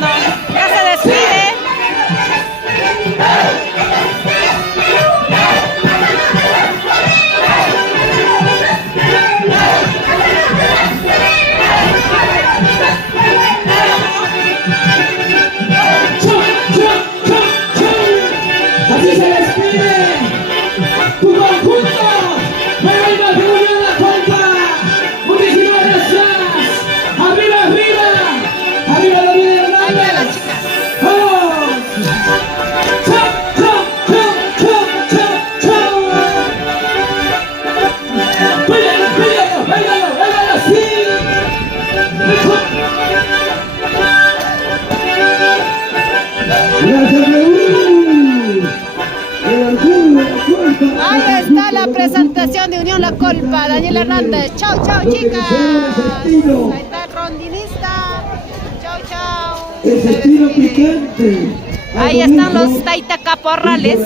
pasando. Ya se despide. Así se despide tu conjunto. ¡Arriba, arriba la Colpa! Muchísimas gracias. ¡Arriba, arriba! ¡Arriba la vida Hernández! ¡Vamos! ¡Chao, chao, chao, chao, chao, chao! ¡Báilalo, báilalo, báilalo, báilalo así! Gracias, Ahí está la presentación de Unión La Colpa, Daniel Hernández. Chau, chau, chicas. Ahí está el rondinista. Chau, chau. El estilo picante. Ahí están los Taita Caporrales.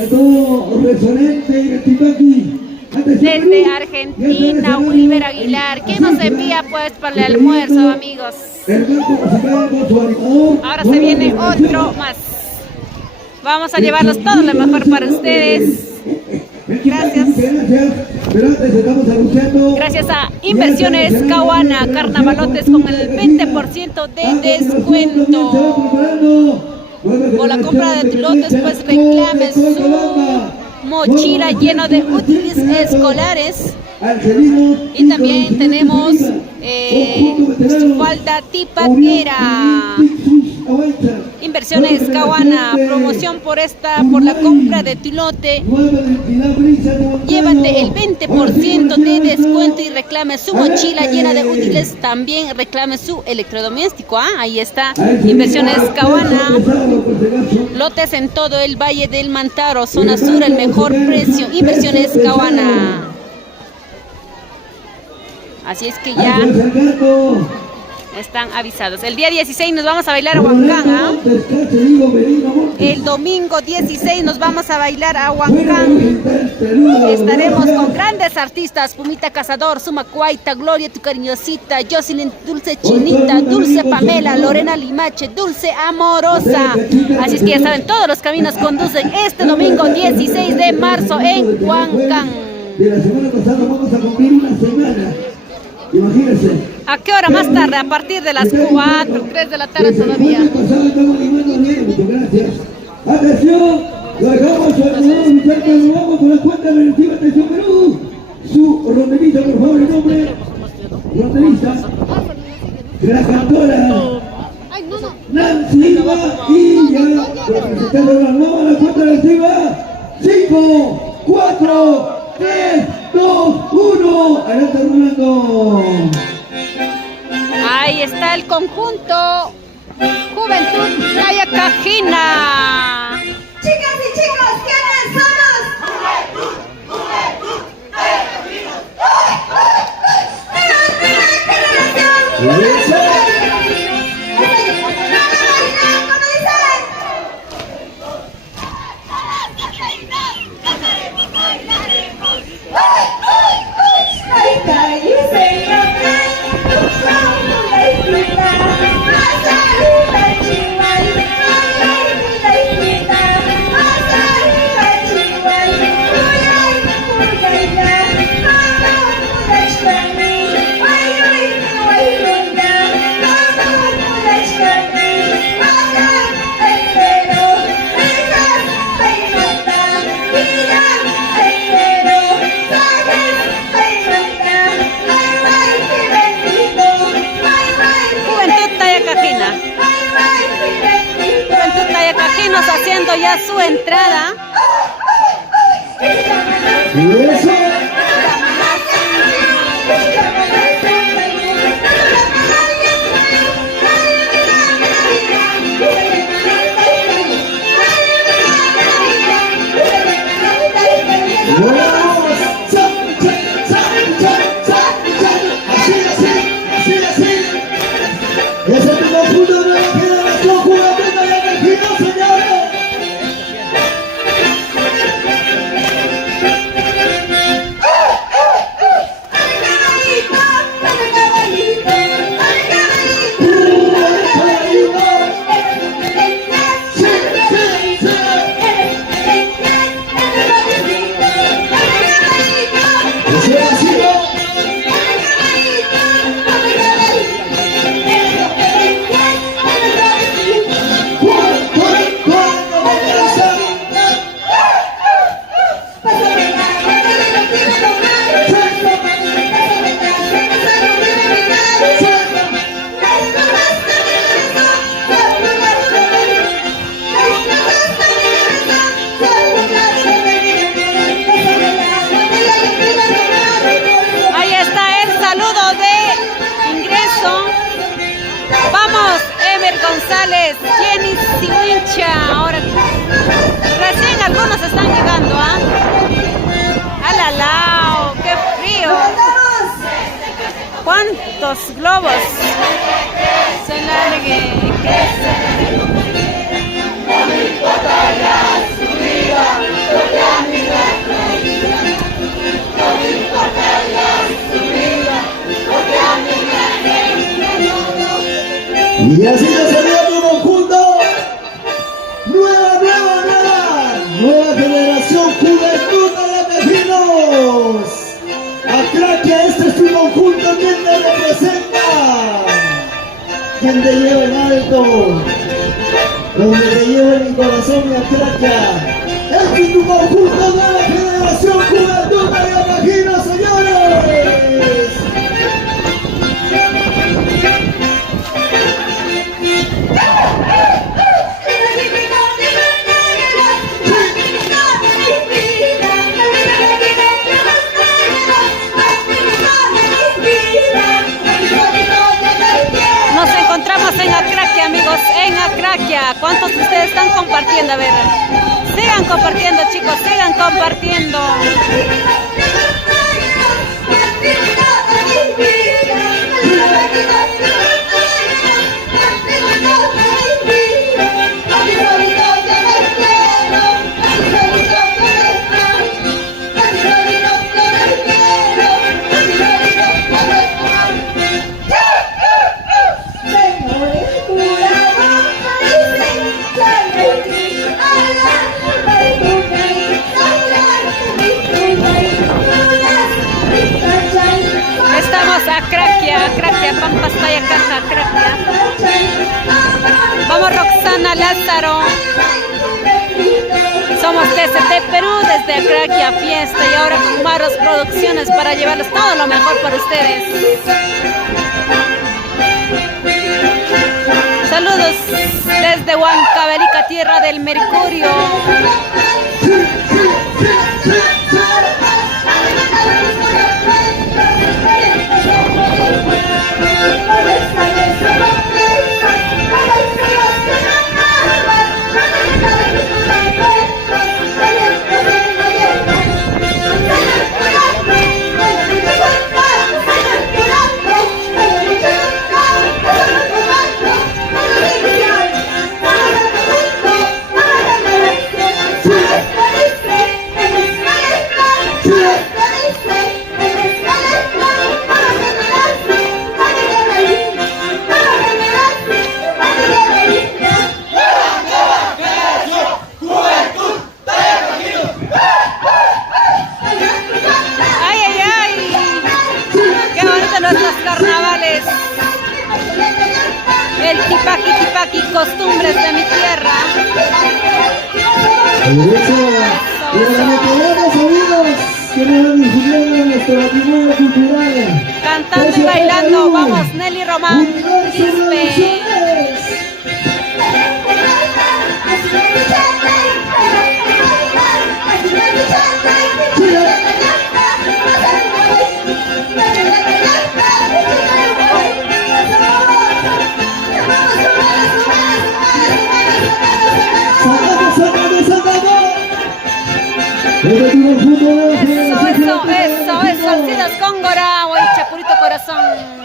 Desde Argentina, Oliver Aguilar. ¿Quién nos envía pues para el almuerzo, amigos? Ahora se viene otro más. Vamos a llevarlos todo lo mejor para ustedes. Gracias. Gracias a Inversiones Caguana, carnavalotes con el 20% de descuento. Por la compra de lotes, pues reclame su mochila llena de útiles escolares. Y también tenemos su falda tipaquera. Inversiones Caguana, promoción por la compra de tu lote. Llévate el 20% de descuento y reclame su mochila llena de útiles. También reclame su electrodoméstico. Ahí está Inversiones Caguana. Lotes en todo el Valle del Mantaro, zona sur, el mejor precio. Inversiones Caguana. Así es que ya están avisados. El día 16 nos vamos a bailar a Huancán. El domingo 16 nos vamos a bailar a Huancán. Estaremos con grandes artistas: Pumita Cazador, Suma Cuaita, Gloria Tu Cariñosita, Jocelyn Dulce Chinita, Dulce Pamela, Lorena Limache, Dulce Amorosa. Así es que ya saben, todos los caminos conducen este domingo 16 de marzo en Huancán. De la semana pasada vamos a cumplir una semana. Imagínense. ¿A qué hora más tarde? A partir de las 4, 3 de la tarde todavía. Gracias. Atención, lo dejamos lo vamos con la cuenta regresiva. Atención, Perú. Su rondelista, por favor, el nombre. Rondelista. La cantora Nancy Iba y ya representando la nueva, la cuenta regresiva. 5, 4, 3, 2, 1. Adelante, Rolando. Ahí está el conjunto Juventud Talla Cajina. Chicas y chicos, ¿quiénes somos? Juventud Talla Cajina. Haciendo ya su entrada. estos globos. Se largue, que Y así nos salió tu conjunto. Nueva generación, juventud de los vecinos. Acraquia, este es tu conjunto, quien te representa, quien te lleva en alto, donde te lleva en mi corazón, mi Acraquia. Este es tu conjunto, nueva generación, juventud de los vecinos, señores. nos encontramos en Acraquia, amigos, en Acraquia. ¿Cuántos de ustedes están compartiendo? A ver, sigan compartiendo, chicos, sigan compartiendo. Estamos a Acraquia, Pampas, Tayacanta, Acraquia. Vamos, Roxana, Lázaro. Somos TCT Perú desde Acraquia Fiesta y ahora con Maros Producciones para llevarles todo lo mejor para ustedes. Saludos desde Huancavelica, tierra del Mercurio. Tipaqui, costumbres de mi tierra. Y a la meteoros, amigos, que nos han difundido nuestro patrimonio cultural. Cantando y bailando, vamos, Nelly Román, Quispe. Eso, Alcidas Góngora, güey, Chapurito Corazón.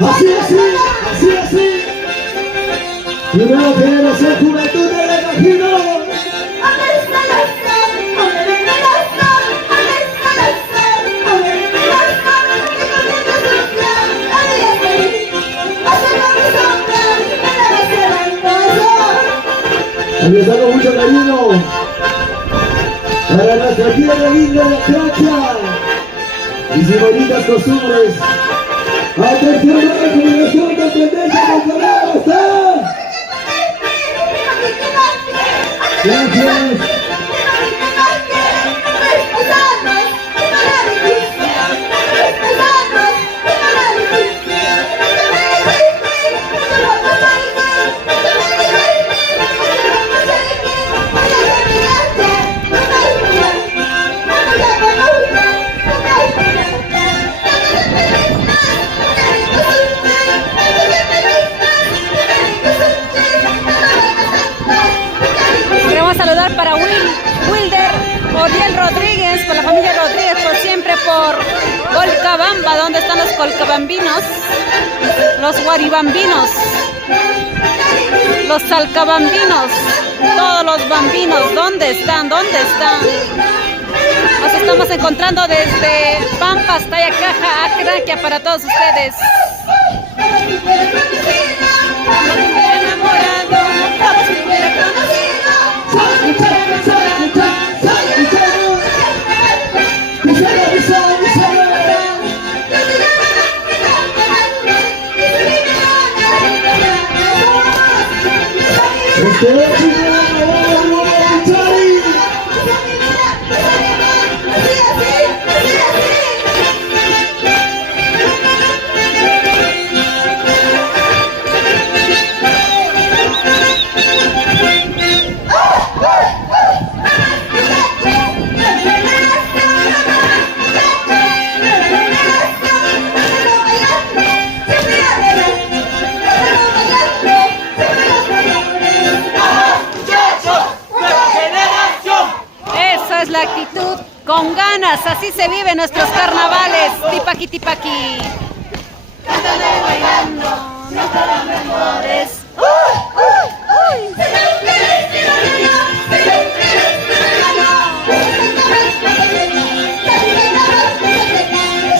Así. Nueva generación, juventud de la Imagino. Les hago mucho cariño para nuestra tierra linda de Acraquia y sus bonitas costumbres. Atención a la combinación de tendencia con Canadá, ¿está? Gracias. a saludar para Wilder Oriel Rodríguez, por la familia Rodríguez, por siempre, por Colcabamba. ¿Dónde están los colcabambinos? Los guaribambinos, los salcabambinos, todos los bambinos. ¿Dónde están? ¿Dónde están? Nos estamos encontrando desde Pampas, Tayacaja, Acraquia, para todos ustedes. La actitud con ganas, así se viven nuestros carnavales. Tipaqui, tipaqui. Cántale bailando, nuestros mejores.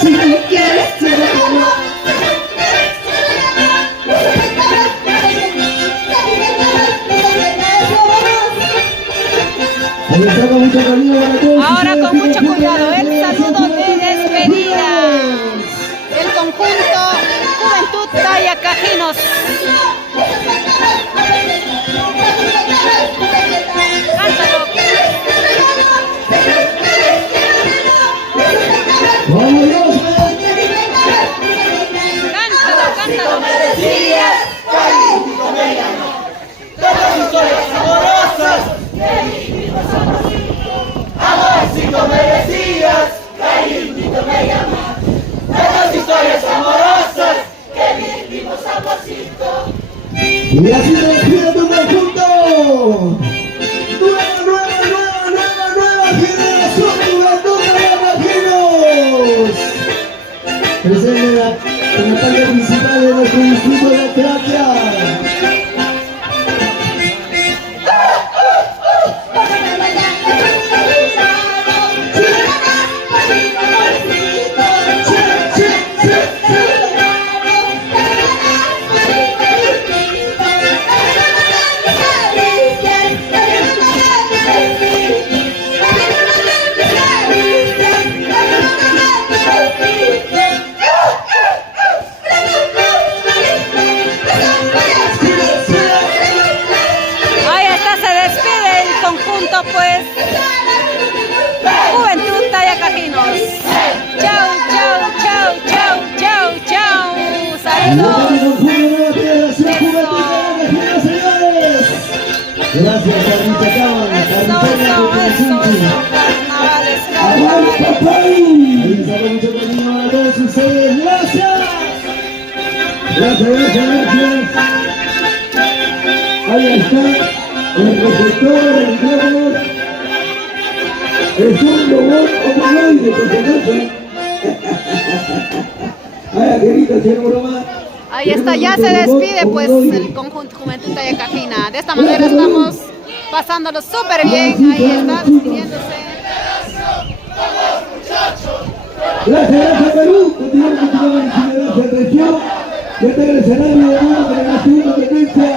Si tú quieres, te lo como. Ahora con mucho cuidado, el saludo de despedida. El conjunto Juventud Tayacajinos. Cántalo. Cántalo, cántalo. Amorcito me decías, cariñito me llamas. Estas historias amorosas que vivimos amorcito. Y así se despide tu conjunto. Nueva generación de Juventud Tayacajinos. Presente en la calle principal de nuestro distrito de Acraquia. Pues Juventud Tayacajinos. Chau, chau, chau, chau, chau, chau. Saludos. Gracias, Carlita Cámara. Carnavales, mucho cariño a todos ustedes. Gracias. Gracias. Ahí está. El receptor, el micrófono, es un robot humanoide que se conoce. Ay, querido, señor broma. Ahí está, ya se despide pues el conjunto Juventud Tayacajina. De esta manera estamos pasándolo súper bien. Ahí está despidiéndose. Gracias, Perú. Continuamos gracias, región. Ya está en el escenario de nuevo de la segunda competencia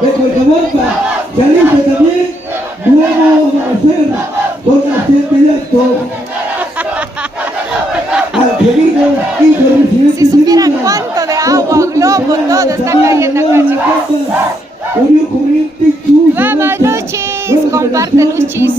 de Colcabamba. Ya listo también, nuevo amanecer con la gente de acto. Al querido hijo residente. Si supieran cuánto de agua, globo, todo está cayendo acá, chicos. Vamos, Luchis, comparte, Luchis.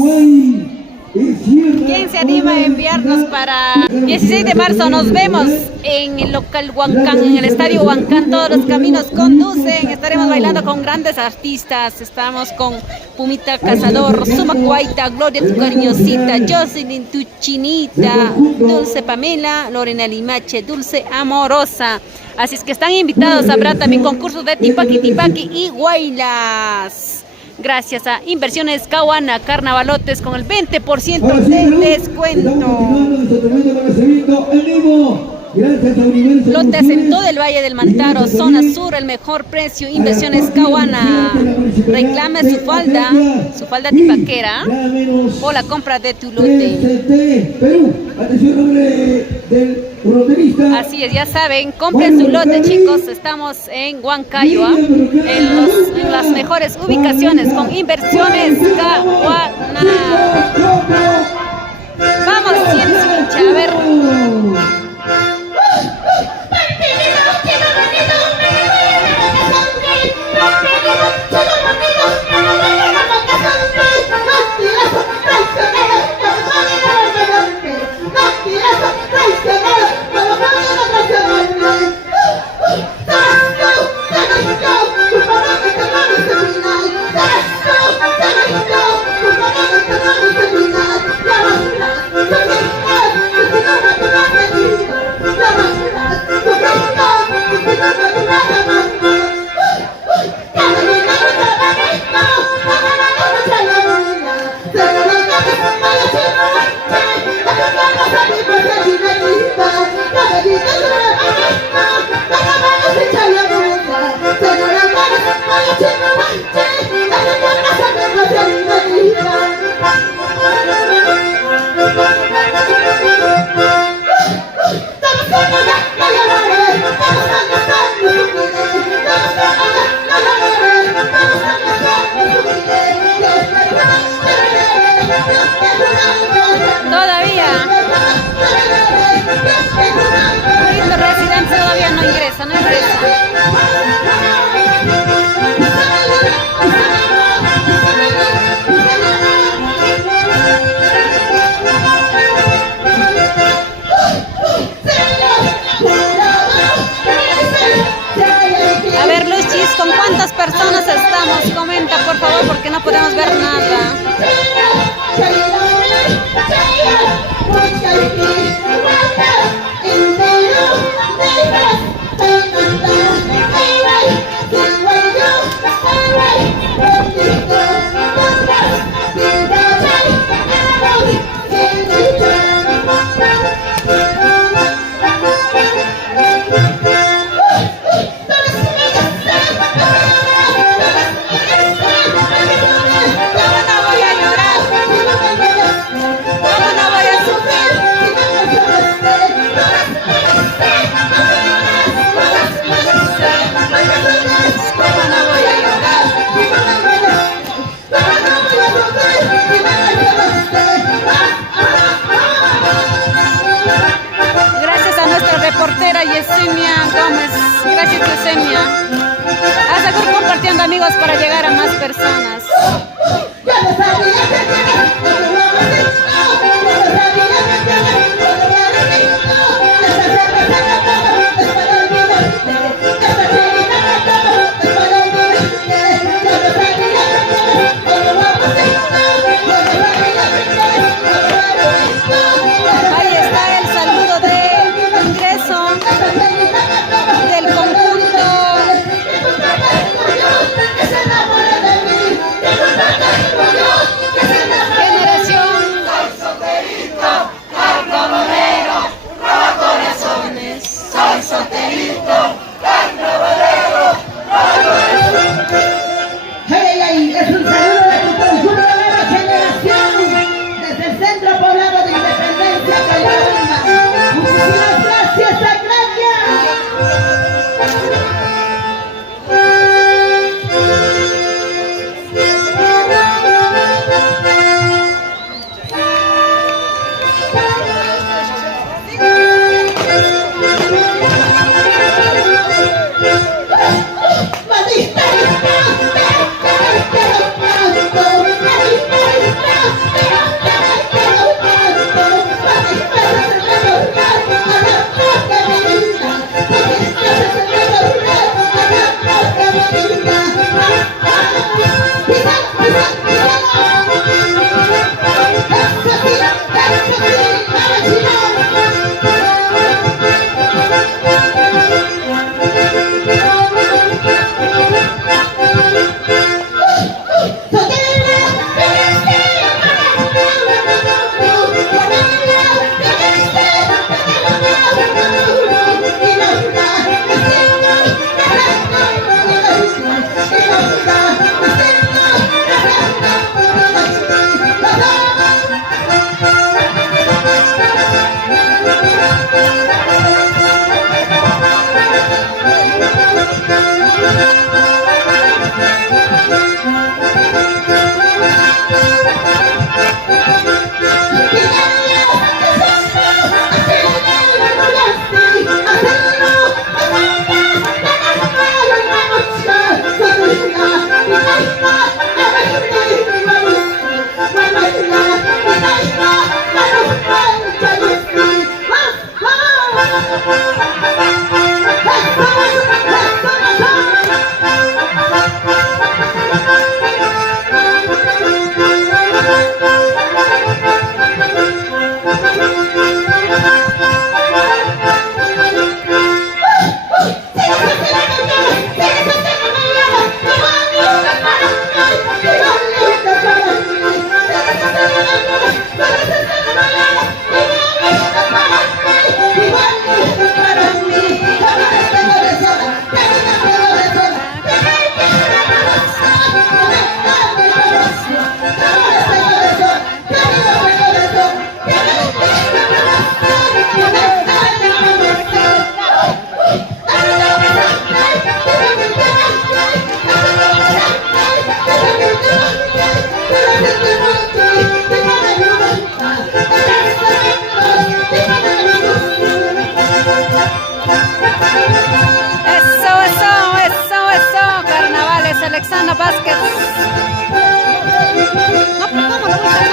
¿Quién se anima a enviarnos para 16 de marzo? Nos vemos en el local Huancán, en el estadio Huancán. Todos los caminos conducen. Estaremos bailando con grandes artistas. Estamos con Pumita Cazador, Suma Cuaita, Gloria tu cariñosita, Jocelyn tu chinita, Dulce Pamela, Lorena Limache, Dulce Amorosa. Así es que están invitados. Habrá también concursos de tipaqui, tipaqui y guaylas. Gracias a Inversiones Cahuana, carnavalotes con el 20% Ahora sí, de Perú, descuento. estamos continuando nuestro tremendo conocimiento en vivo. Gracias a Universo Lotes en Emociones. todo el Valle del Mantaro, zona sur, el mejor precio. Inversiones Cahuana. Reclame su falda tipaquera o la compra de tu lote. Perú, atención, nombre del fronterista. Así es, ya saben, compren su lote, chicos. Estamos en Huancayo, en las mejores ubicaciones con Inversiones Cahuana. Vamos, tienes hincha, a ver. Personas estamos, comenta por favor porque no podemos ver nada. Reportera Yesenia Gómez, gracias Yesenia. A seguir compartiendo, amigos, para llegar a más personas. Ahí está el saludo de ingreso del conjunto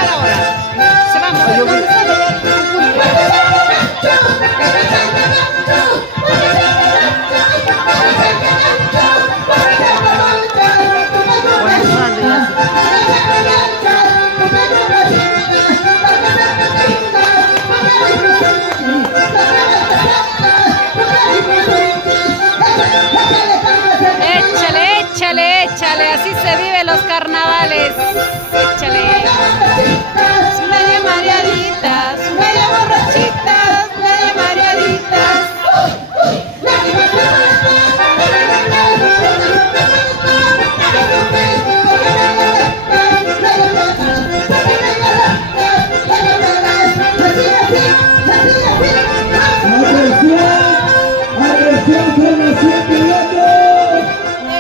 bailar ahora. Se vamos. Échale, así se viven los carnavales. Échale. Medio mareaditas, medio borrachitas, medio mareaditas.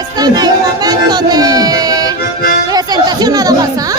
Están en momento de presentación nada más, ¿ah?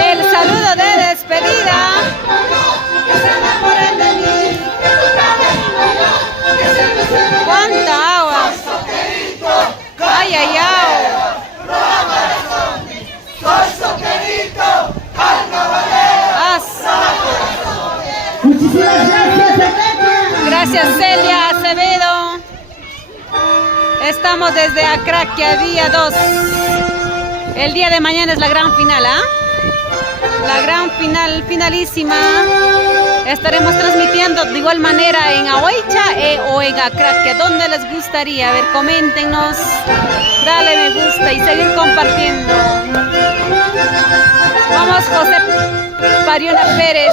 El saludo de despedida. ¡Cuánta agua! ¡Ay, ay, ay! Gracias, Celia Acevedo. Estamos desde Acraquia, día 2. El día de mañana es la gran final, ¿ah? La gran final, finalísima. Estaremos transmitiendo de igual manera en Ahuaycha o en Acraquia. ¿Dónde les gustaría? A ver, coméntenos. Dale me gusta y seguir compartiendo. Vamos, José Pariona Pérez.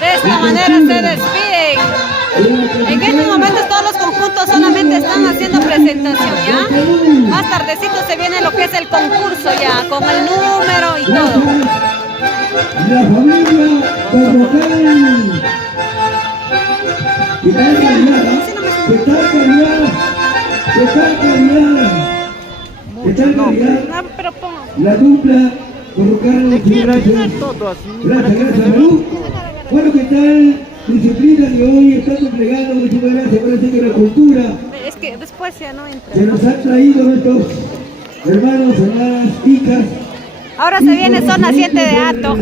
De esta manera se despiden. En estos momentos todos los conjuntos solamente están haciendo presentación, ¿ya? Más tardecito se viene lo que es el concurso ya, con el número y todo. La familia Carvajal. ¿Qué tal calidad? ¿Qué tal calidad? ¿Qué tal calidad? ¿Qué tal calidad? La dupla Carvajal. Gracias. Gracias, Malú. Bueno, ¿qué tal? Disciplina de hoy están entregando, muchas gracias, parece que la cultura. Es que después ya no entra. Se nos han traído nuestros hermanos, hermanas, hijas. Ahora se viene zona 7 de Hato.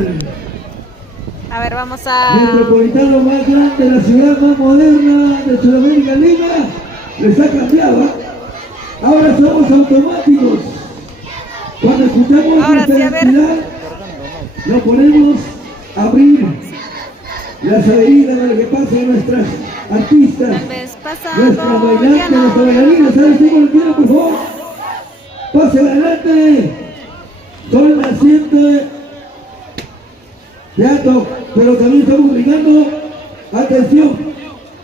A ver, vamos a... Metropolitano más grande, la ciudad más moderna de Sudamérica, Lima, les ha cambiado. Ahora somos automáticos. Cuando escuchamos ahora esta sí, a ver. actividad, no podemos abrir las avenidas de lo que pasa en nuestras artistas, nuestras bailantes, nuestras bailarinas. ¿Sabes qué? Cuando quieran, por favor, pase adelante. Son las 7 de Hato, pero también estamos brindando, atención,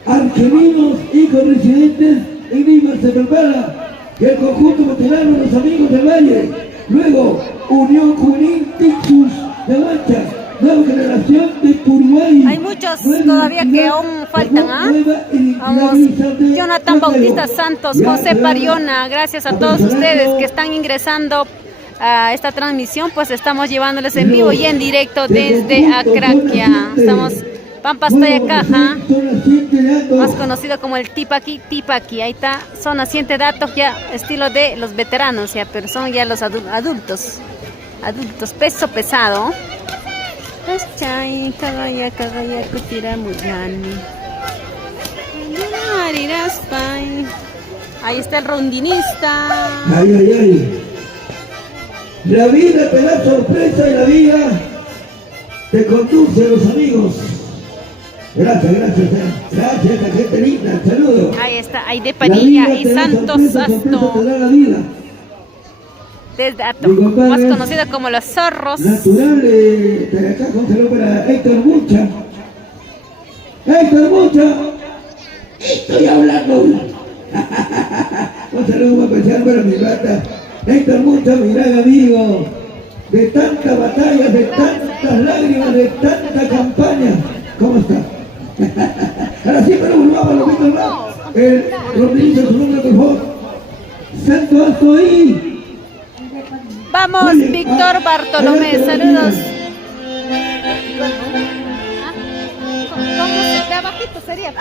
argelinos, hijos residentes en Lima. Se prepara que el conjunto veterano, los amigos del Valle, luego Unión Juvenil Tixus de Mancha, muchos todavía que aún faltan, ¿ah? Vamos, Jonathan Bautista Santos, José Pariona, gracias a todos ustedes que están ingresando a esta transmisión, pues estamos llevándoles en vivo y en directo desde Acraquia. Estamos Pampas Tayacaja, más conocido como el Tipaqui. Ahí está, son asiente datos ya estilo de los veteranos ya, pero son ya los adultos, peso pesado. Ahí está el rondinista. Ay. La vida te da sorpresa y la vida te conduce a los amigos. Gracias, gente linda, saludos. Ahí está, Aide Padilla y Santos Asto. Desde Ato, más conocido como los zorros. Natural de acá, con saludo para Héctor Mucha. Estoy hablando. Un saludo muy especial para mi rata. Héctor Mucha, mi gran amigo. De tantas batallas, de tantas lágrimas, de tanta campaña. ¿Cómo está? Ahora sí, pero volvamos a lo que está. El Rodrigo, su nombre, por favor. Santo Asto ahí. Vamos, Víctor Bartolomé, saludos. ¿Cómo se de abajito sería?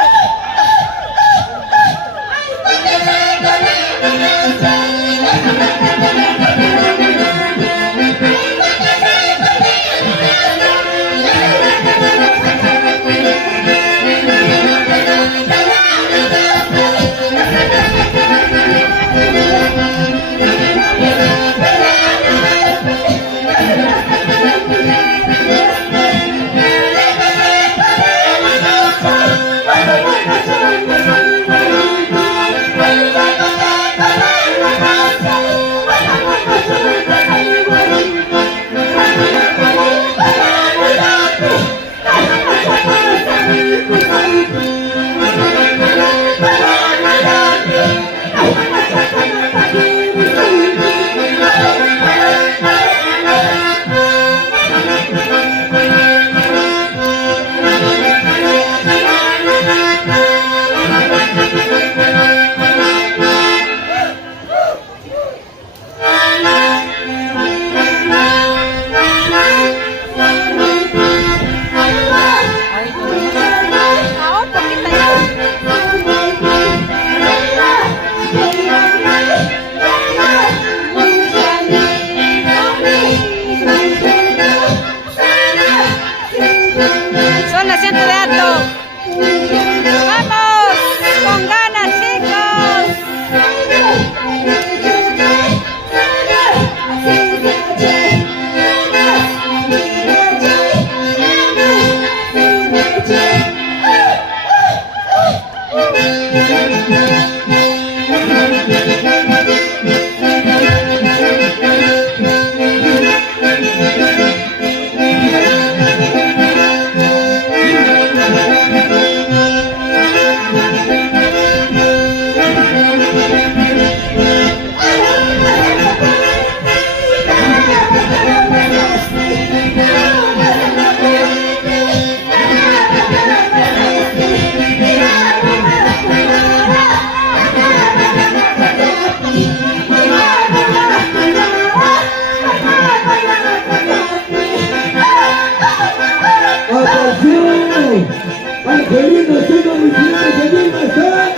Angelinos, uno de mis clientes en Lima están.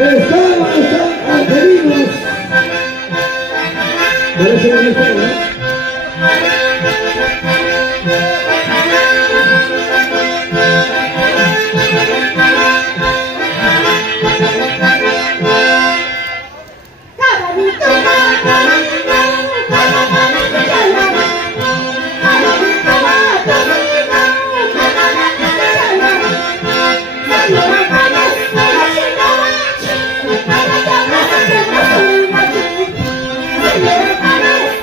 Están Angelinos. Parece que no está, ¿no? Para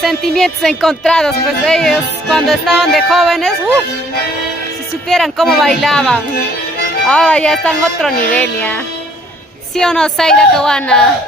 Sentimientos encontrados, pues ellos cuando estaban de jóvenes, si supieran cómo bailaban. Ahora ya están otro nivel ya. ¿Sí o no, Zaida Cabana?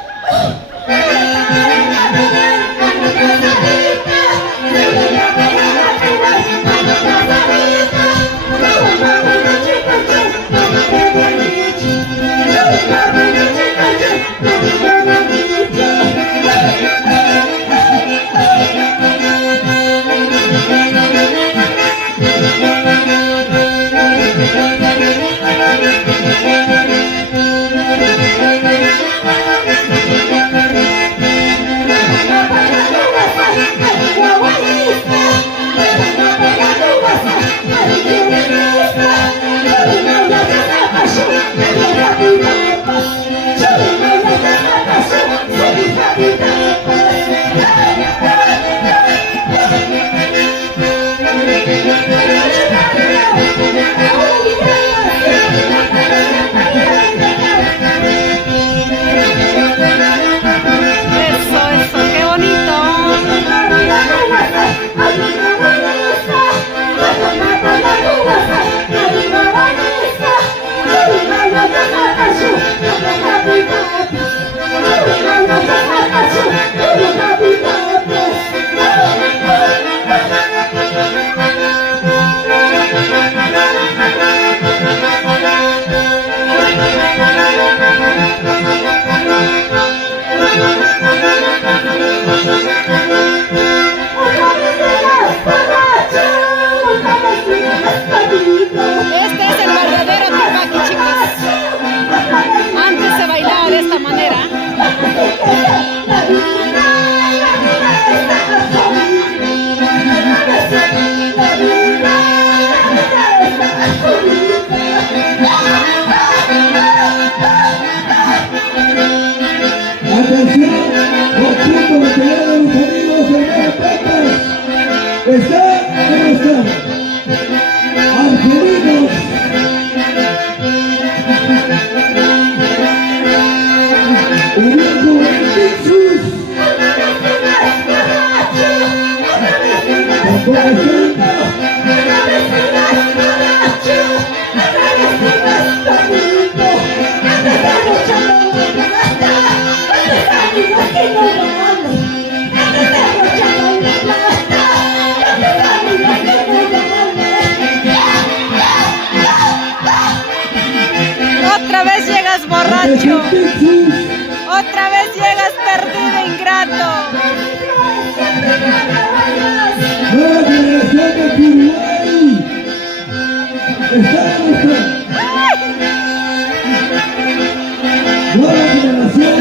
Este es el verdadero Tupaki, chicos. Antes se bailaba de esta manera. Atención, conjunto veterano, mis amigos, hermanos papas. Está en esta. Angelinos. Uniendo en Jesús. Otra vez llegas borracho. Otra vez llegas perdido, ingrato. Nueva generación de Uruguay. Estamos nueva generación.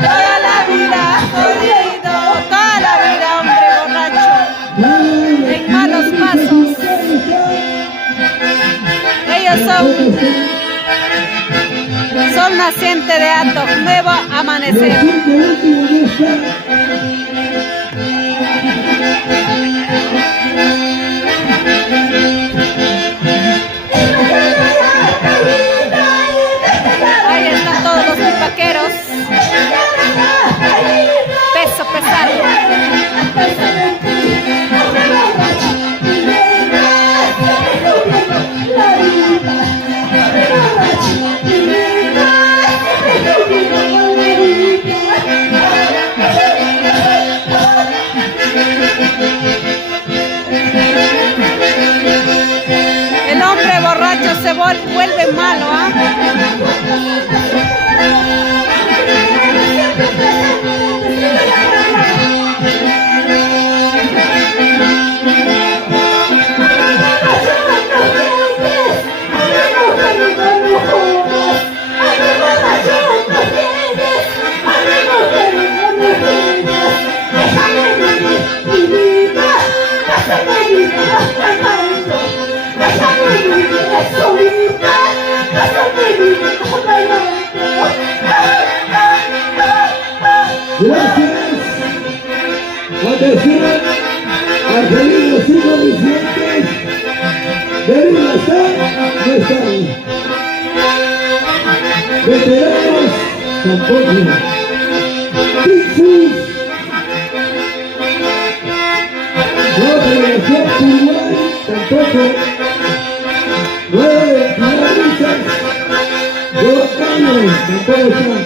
Toda la vida jodido, toda la vida hombre borracho, en malos pasos. Ellos son naciente de Atok, nuevo amanecer. Ahí están todos los pipaqueros. Peso pesado. Gracias. Atención. Argelinos y comerciantes. Deriva están, no están. Veteranos, tampoco. Pixus. No Federación Uruguay, tampoco. 9 finalistas. 2 años, tampoco están.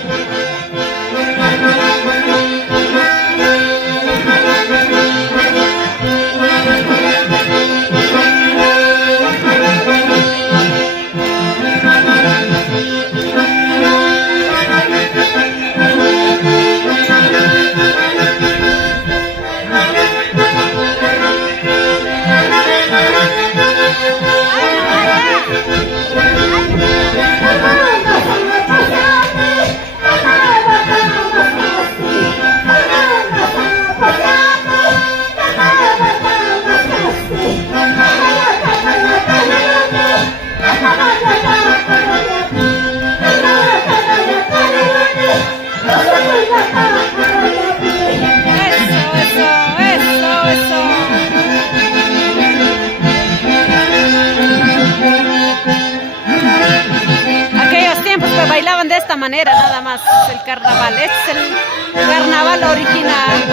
Bailaban de esta manera nada más el carnaval. Este es el carnaval original.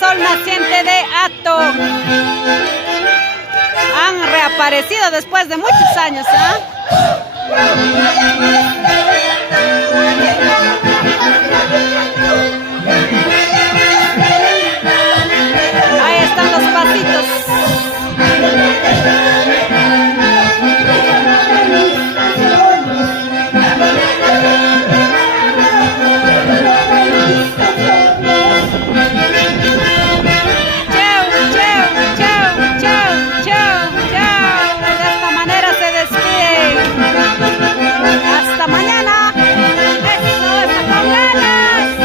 Sol naciente de Hato. Han reaparecido después de muchos años, Ahí están los pasitos. Hasta mañana. Eso, con ganas.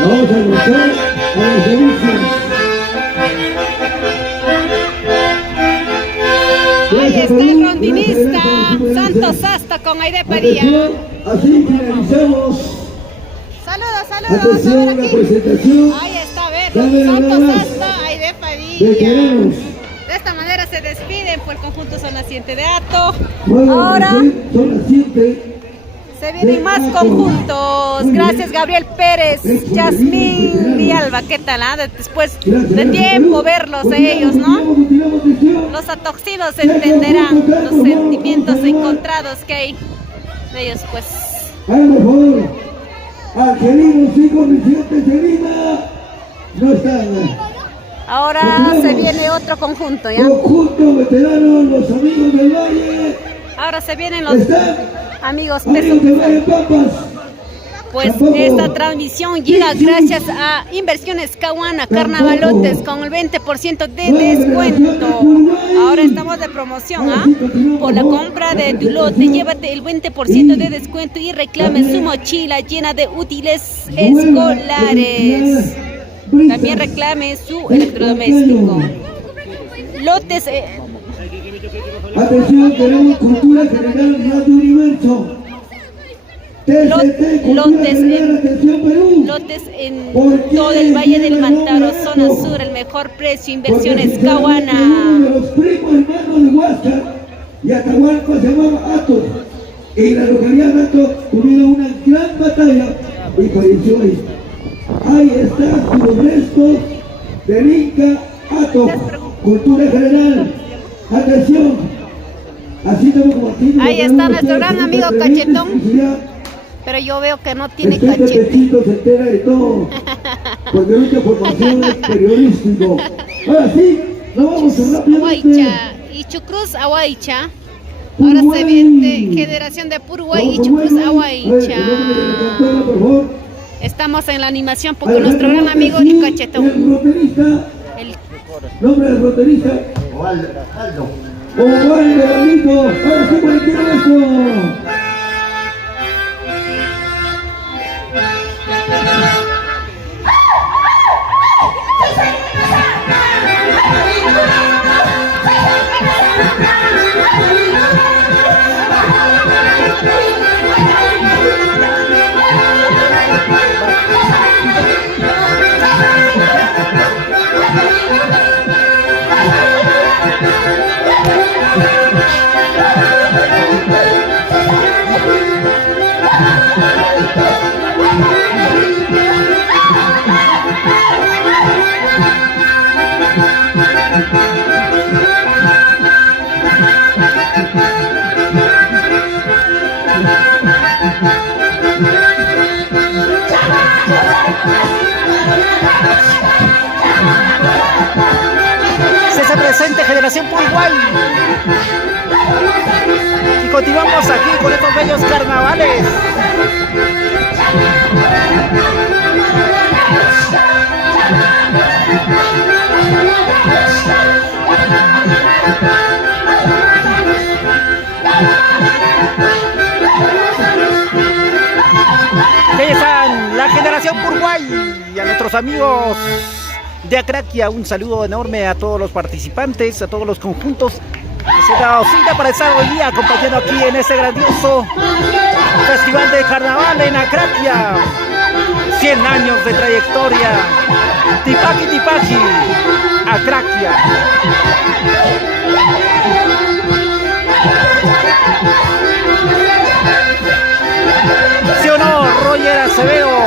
Vamos a mostrar a los servicios. Ahí está el rondinista Santos Asta con Aide Padilla. Atención, así finalizamos. Saludos, a Atención, ver la aquí. presentación Ahí está, a ver, Dame nada Santos más. Asta, Aide de Padilla. Queranos. De esta manera se despiden por el conjunto Sonaciente de Ato. Bueno, Ahora son las 7. se vienen más conjuntos. Gracias Gabriel Pérez, Yasmín Villalba. ¿Qué tal? Después de tiempo verlos a ellos, ¿no? Los atoxinos entenderán los sentimientos encontrados que hay de ellos, pues. Háganme favor. Angelinos y Corricientes de Lima no están. Ahora se viene otro conjunto, ¿ya? Conjunto veteranos, los amigos del Valle. Ahora se vienen los Están amigos peso amigos del Valle pesado. Pampas. Pues esta transmisión llega gracias a Inversiones Caguana Carnavalotes con el 20% de descuento. Ahora estamos de promoción, ¿ah? Por la compra de tu lote, llévate el 20% de descuento y reclame su mochila llena de útiles escolares. También reclame su electrodoméstico. Lotes, Atención, queremos cultura general Radio Universo. TCT, cultura lotes general, atención Perú. lotes en todo el Valle del Mantaro, zona sur, el mejor precio, Inversiones Caguana. Uno de los primos hermanos de Huáscar y Atahualpa se llamaba Ato. Y la localidad de Ato tuvieron una gran batalla y falleció ahí. Ahí están los restos del Inca Ato. Cultura general. Atención. Así como aquí. Ahí está nuestro gran amigo Cachetón. Pero yo veo que no tiene Este cachete. pechito se entera de todo. Porque mucha formación es periodístico. Ahora sí, nos vamos a rápidamente. Aguaycha y Chucruz Aguaycha. Ahora se viene Generación de Puruguay y Chucruz Aguaycha. Por favor. Estamos en la animación porque nuestro gran amigo el El Cachetón. roterista, El nombre del roterista. Osvaldo Galindo. Ahora sí, cualquier eso. Se presente Generación Uruguay. Y continuamos aquí con estos bellos carnavales. Ahí están la Generación Uruguay y a nuestros amigos de Acraquia. Un saludo enorme a todos los participantes, a todos los conjuntos que se han dado cita para estar hoy día acompañando aquí en este grandioso festival de carnaval en Acraquia. 100 años de trayectoria. Tipaqui, Tipaqui, Acraquia. ¿Sí o no, Roger Acevedo?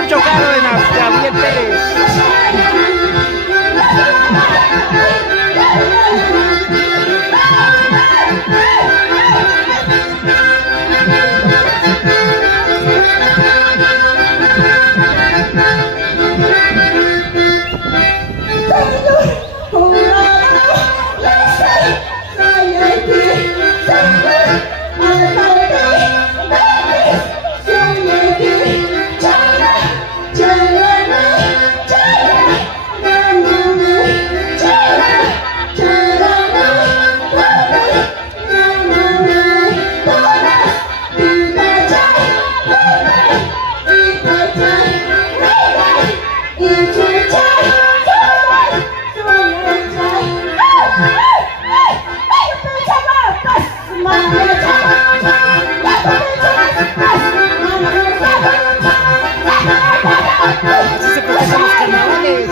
Mucho Cárdenas, Gabriel Pérez. Así se festejan los carnavales.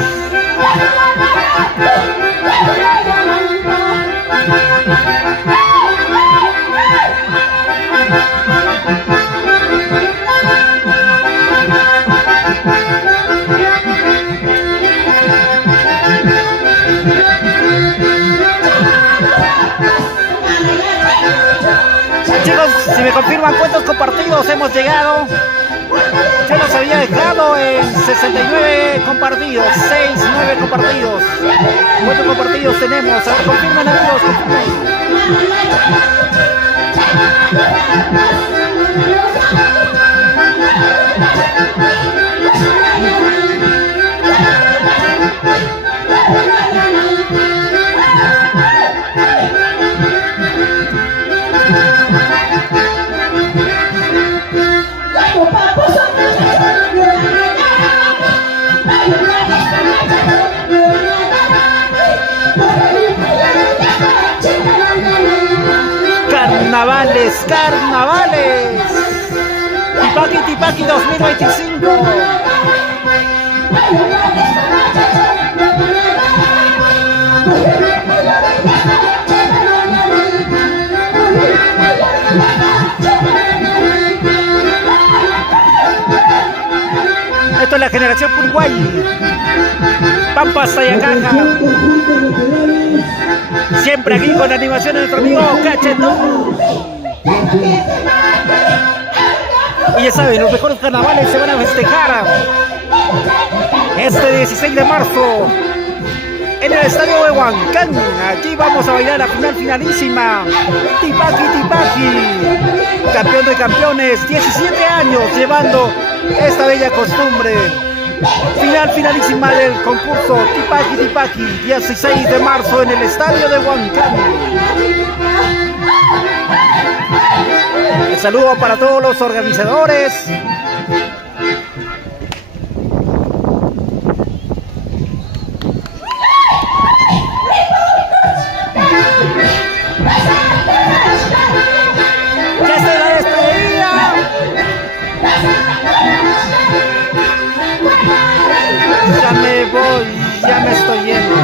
Chicos, si me confirman cuántos compartidos hemos llegado. Yo los había dejado en 69 compartidos, 9 compartidos. ¿Cuántos compartidos tenemos? A ver, confirmen amigos, confirmen. Carnavales, carnavales. Tipaqui, Tipaqui 2025. Esto es la generación Uruguay. Pampas Tayacaja. Siempre aquí con la animación de nuestro amigo Cachetón. Y ya saben, los mejores carnavales se van a festejar este 16 de marzo en el estadio de Huancán. Allí vamos a bailar la final finalísima. Tipaqui, Tipaqui, campeón de campeones, 17 años llevando esta bella costumbre. Final finalísima del concurso Tipaqui, Tipaqui, 16 de marzo en el estadio de Huancán. Un saludo para todos los organizadores. ¡Ya está la despedida! Ya me voy, ya me estoy yendo.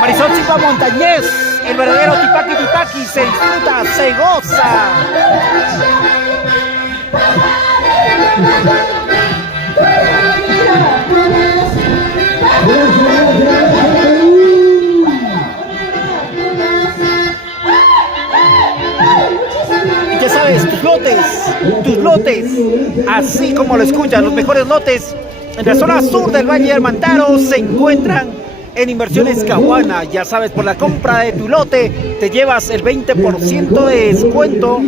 Marisol Silva Montañez, el verdadero Tipaqui, Tipaqui, se disfruta, se goza. Y ya sabes, tus lotes, así como lo escuchas, los mejores lotes en la zona sur del Valle del Mantaro se encuentran en Inversiones Caguana. Ya sabes, por la compra de tu lote te llevas el 20% de descuento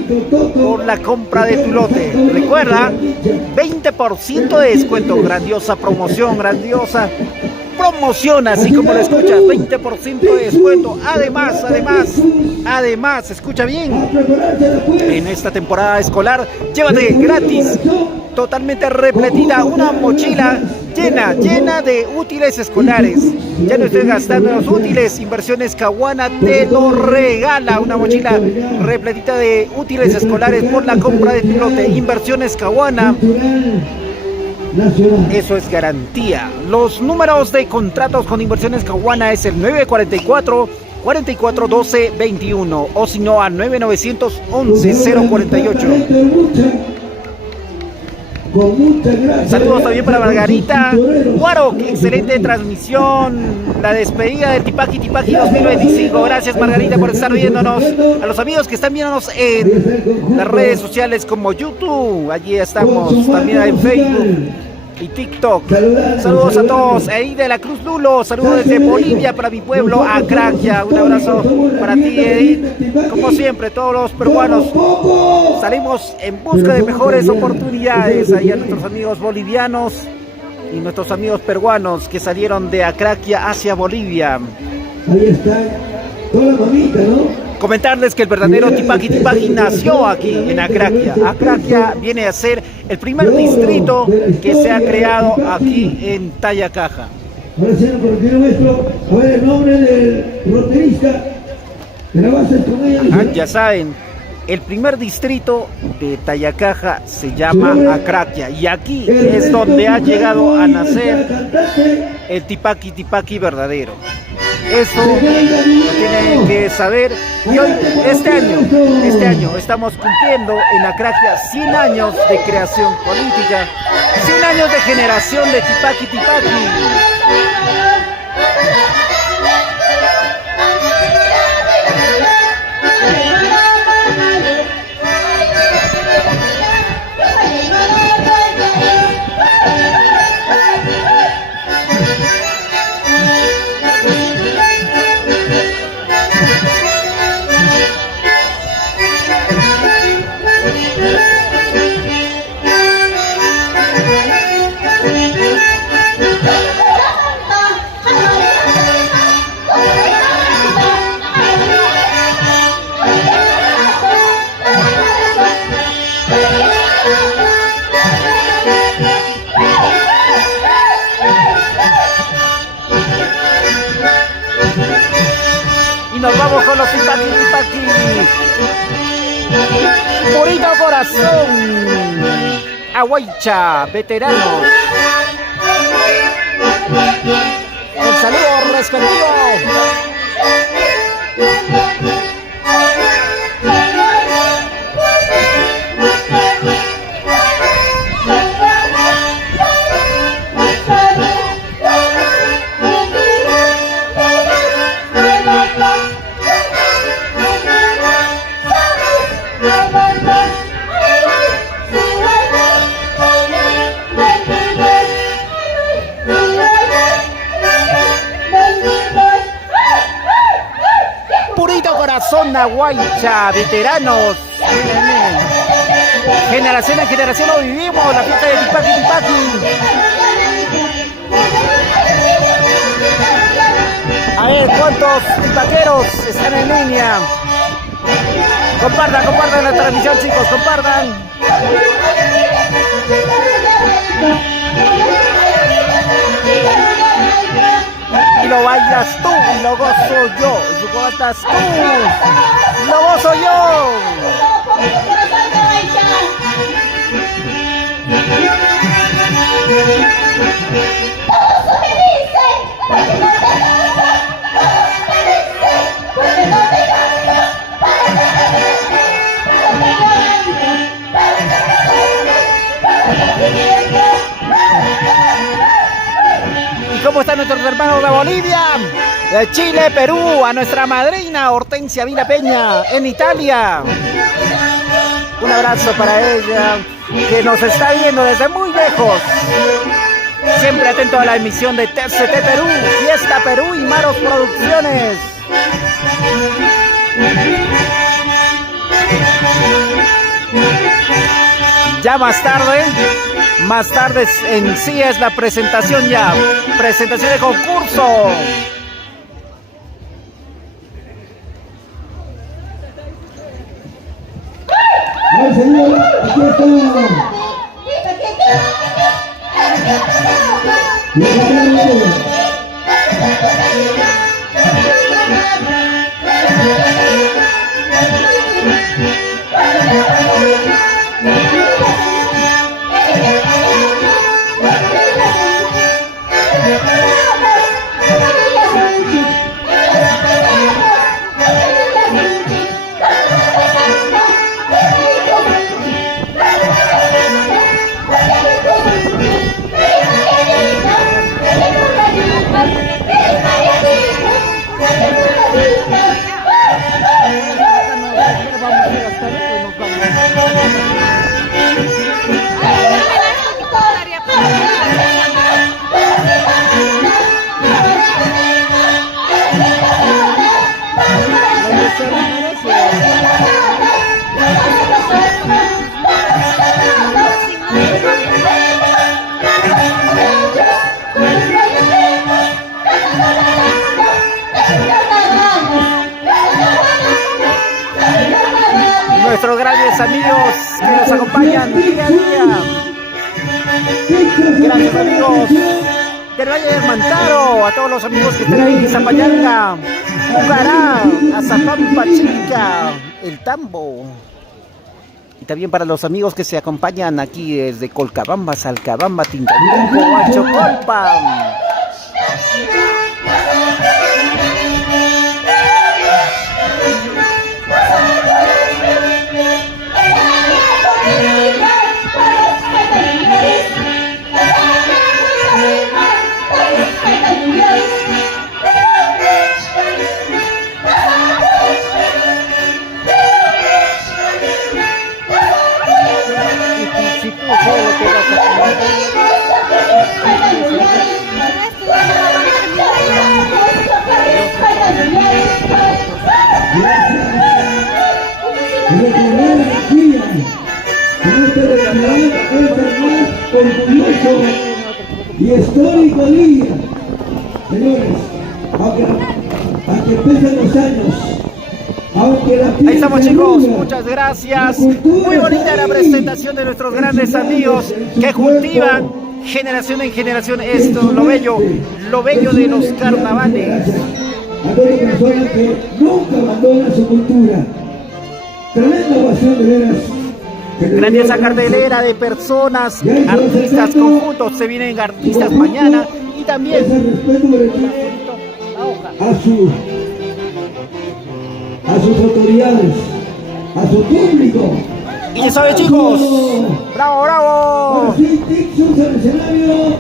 por la compra de tu lote. Recuerda, 20% de descuento. Grandiosa promoción, así como lo escuchas, 20% de descuento. Además, escucha bien, en esta temporada escolar, llévate gratis, totalmente repletida, una mochila llena de útiles escolares. Ya no estés gastando en los útiles. Inversiones Caguana te lo regala, una mochila repletita de útiles escolares por la compra de tu lote. Inversiones Caguana, eso es garantía. Los números de contratos con Inversiones Caguana es el 944 4412 21 o si no a 9911 048. Saludos también para Margarita Guaro, excelente transmisión, la despedida del Tipaqui, Tipaqui 2025. Gracias Margarita por estar viéndonos. A los amigos que están viéndonos en las redes sociales como YouTube, allí estamos, también en Facebook y TikTok. Saludos a todos. Ahí de la Cruz Lulo, saludos desde Bolivia para mi pueblo, Acraquia. Un abrazo para ti, Edith. Como siempre, todos los peruanos salimos en busca de mejores oportunidades. Ahí a nuestros amigos bolivianos y nuestros amigos peruanos que salieron de Acraquia hacia Bolivia. Ahí está toda la mamita, ¿no? Comentarles que el verdadero Tipaqui, Tipaqui nació aquí en Acraquia. Acraquia viene a ser el primer distrito que se ha creado aquí en Tayacaja. Ahora sí, por el nuestro, a ver el nombre del roterista. Trabajas con ellos. Ya saben, el primer distrito de Tayacaja se llama Acraquia y aquí es donde ha llegado a nacer el Tipaqui Tipaqui verdadero. Eso tienen que saber. Y hoy, este año estamos cumpliendo en Acraquia 100 años de creación política, 100 años de generación de Tipaqui Tipaqui. Y nos vamos con los Tipaqui Tipaqui. Purito corazón. Aguaycha, veteranos. El saludo respectivo. Zona Guaycha, veteranos. Generación en generación lo vivimos, la fiesta de Tipaqui Tipaqui. A ver cuántos tipaqueros están en línea. Compartan la transmisión, chicos, compartan. Y lo bailas tú, y lo gozo yo, y lo cantas tú, y lo gozo yo. ¿Y cómo están nuestros hermanos de Bolivia, de Chile, Perú, a nuestra madrina Hortensia Vila Peña en Italia? Un abrazo para ella, que nos está viendo desde muy lejos. Siempre atento a la emisión de TCT Perú, Fiesta Perú y Maros Producciones. Ya más tarde en sí es la presentación ya, presentación de concurso. ¡Ay, señor! ¡Aquí está! Nuestros grandes amigos que nos acompañan día a día. Grandes amigos del Valle del Mantaro, a todos los amigos que están ahí en Zapayanga, Pucará, Azapampa Chica, el tambo. Y también para los amigos que se acompañan aquí desde Colcabamba, Salcabamba, Tintalco, Huachocolpa. Orgulloso y histórico día, señores, aunque pesen los años, aunque la ahí estamos, chicos, muchas gracias. Muy bonita la presentación de nuestros grandes amigos que cultivan generación en generación esto, lo bello de los carnavales. A toda persona que nunca abandona su cultura. Tremenda ovación, de veras. Grandiosa cartelera de personas, artistas, conjuntos, se vienen artistas mañana y también a sus autoridades, a su público. Y ya saben, chicos, bravo, bravo. Así, Tixus al escenario,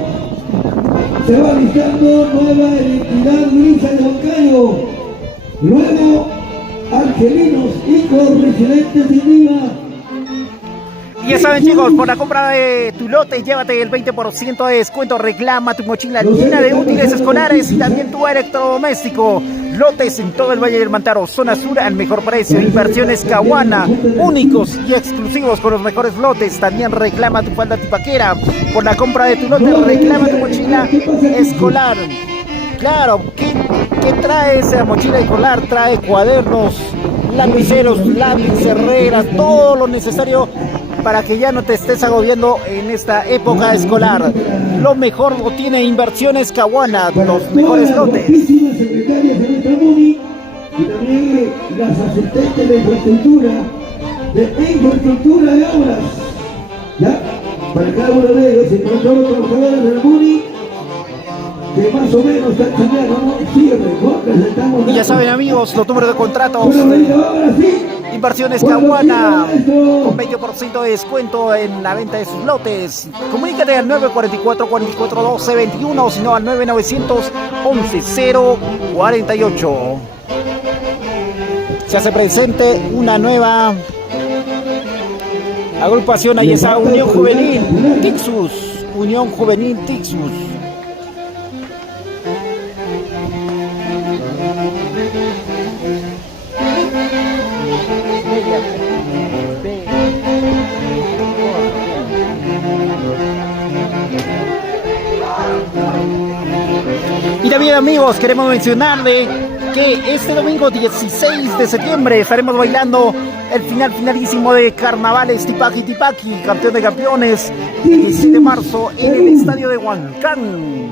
se va listando nueva identidad Luisa de Huancayo. Luego, angelinos, hijos, residentes de Lima. Y ya saben, chicos, por la compra de tu lote, llévate el 20% de descuento. Reclama tu mochila llena de útiles escolares y también tu electrodoméstico. Lotes en todo el Valle del Mantaro, zona sur al mejor precio. Inversiones Caguana, únicos y exclusivos con los mejores lotes. También reclama tu falda tipaquera. Por la compra de tu lote, reclama tu mochila escolar. Claro, ¿qué trae esa mochila escolar? Trae cuadernos, lapiceros, lápiz, herreras, todo lo necesario para que ya no te estés agobiando en esta época escolar. Lo mejor lo tiene Inversiones Caguana, los mejores lotes. Secretarias de nuestra MUNI y también las asistentes de infraestructura de obras, ¿ya? Para cada uno de ellos, y para todos los trabajadores de la MUNI, que más o menos están cambiando, ¿no? Y ya saben, amigos, los números de contratos. Ahora sí. Inversiones Caguana con 20% de descuento en la venta de sus lotes. Comunícate al 944-4412-21 o si no al 9911-048. Se hace presente una nueva agrupación. Ahí está Unión Juvenil Tixus. Unión Juvenil Tixus. Y también, amigos, queremos mencionarle que este domingo 16 de septiembre estaremos bailando el finalísimo de Carnavales Tipaqui Tipaqui, campeón de campeones, el 17 de marzo en el estadio de Huancán.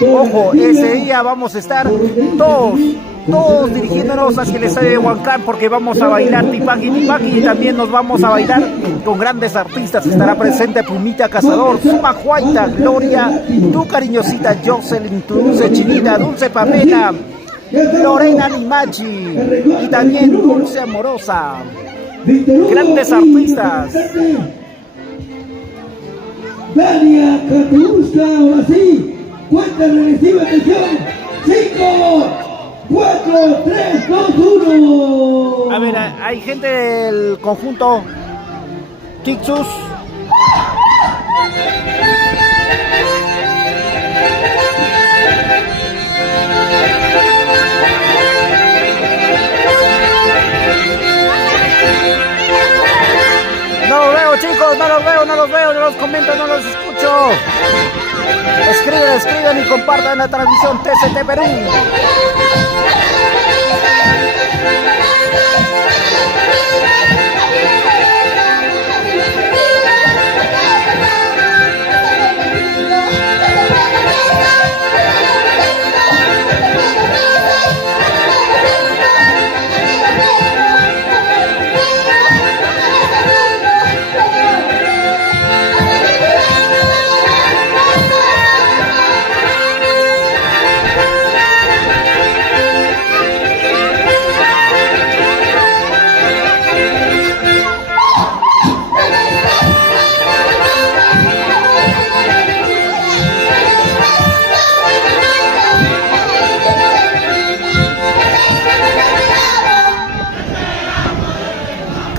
Ojo, ese día vamos a estar todos dirigiéndonos hacia el estadio de Huancán porque vamos a bailar Tipaqui Tipaqui y también nos vamos a bailar con grandes artistas. Estará presente Pumita Cazador, Suma Juaita, Gloria, tu cariñosita Jocelyn, tu dulce Chinita, Dulce Pamela, Lorena Limachi y también Dulce Amorosa. Grandes artistas. Dania Catuska, ahora sí, cuenta regresiva, atención, 5, 4, 3, 2, 1. A ver, hay gente del conjunto Tixus. No los veo, chicos, no los veo, no los comento, no los escucho. Escriban y compartan la transmisión TCT Perú.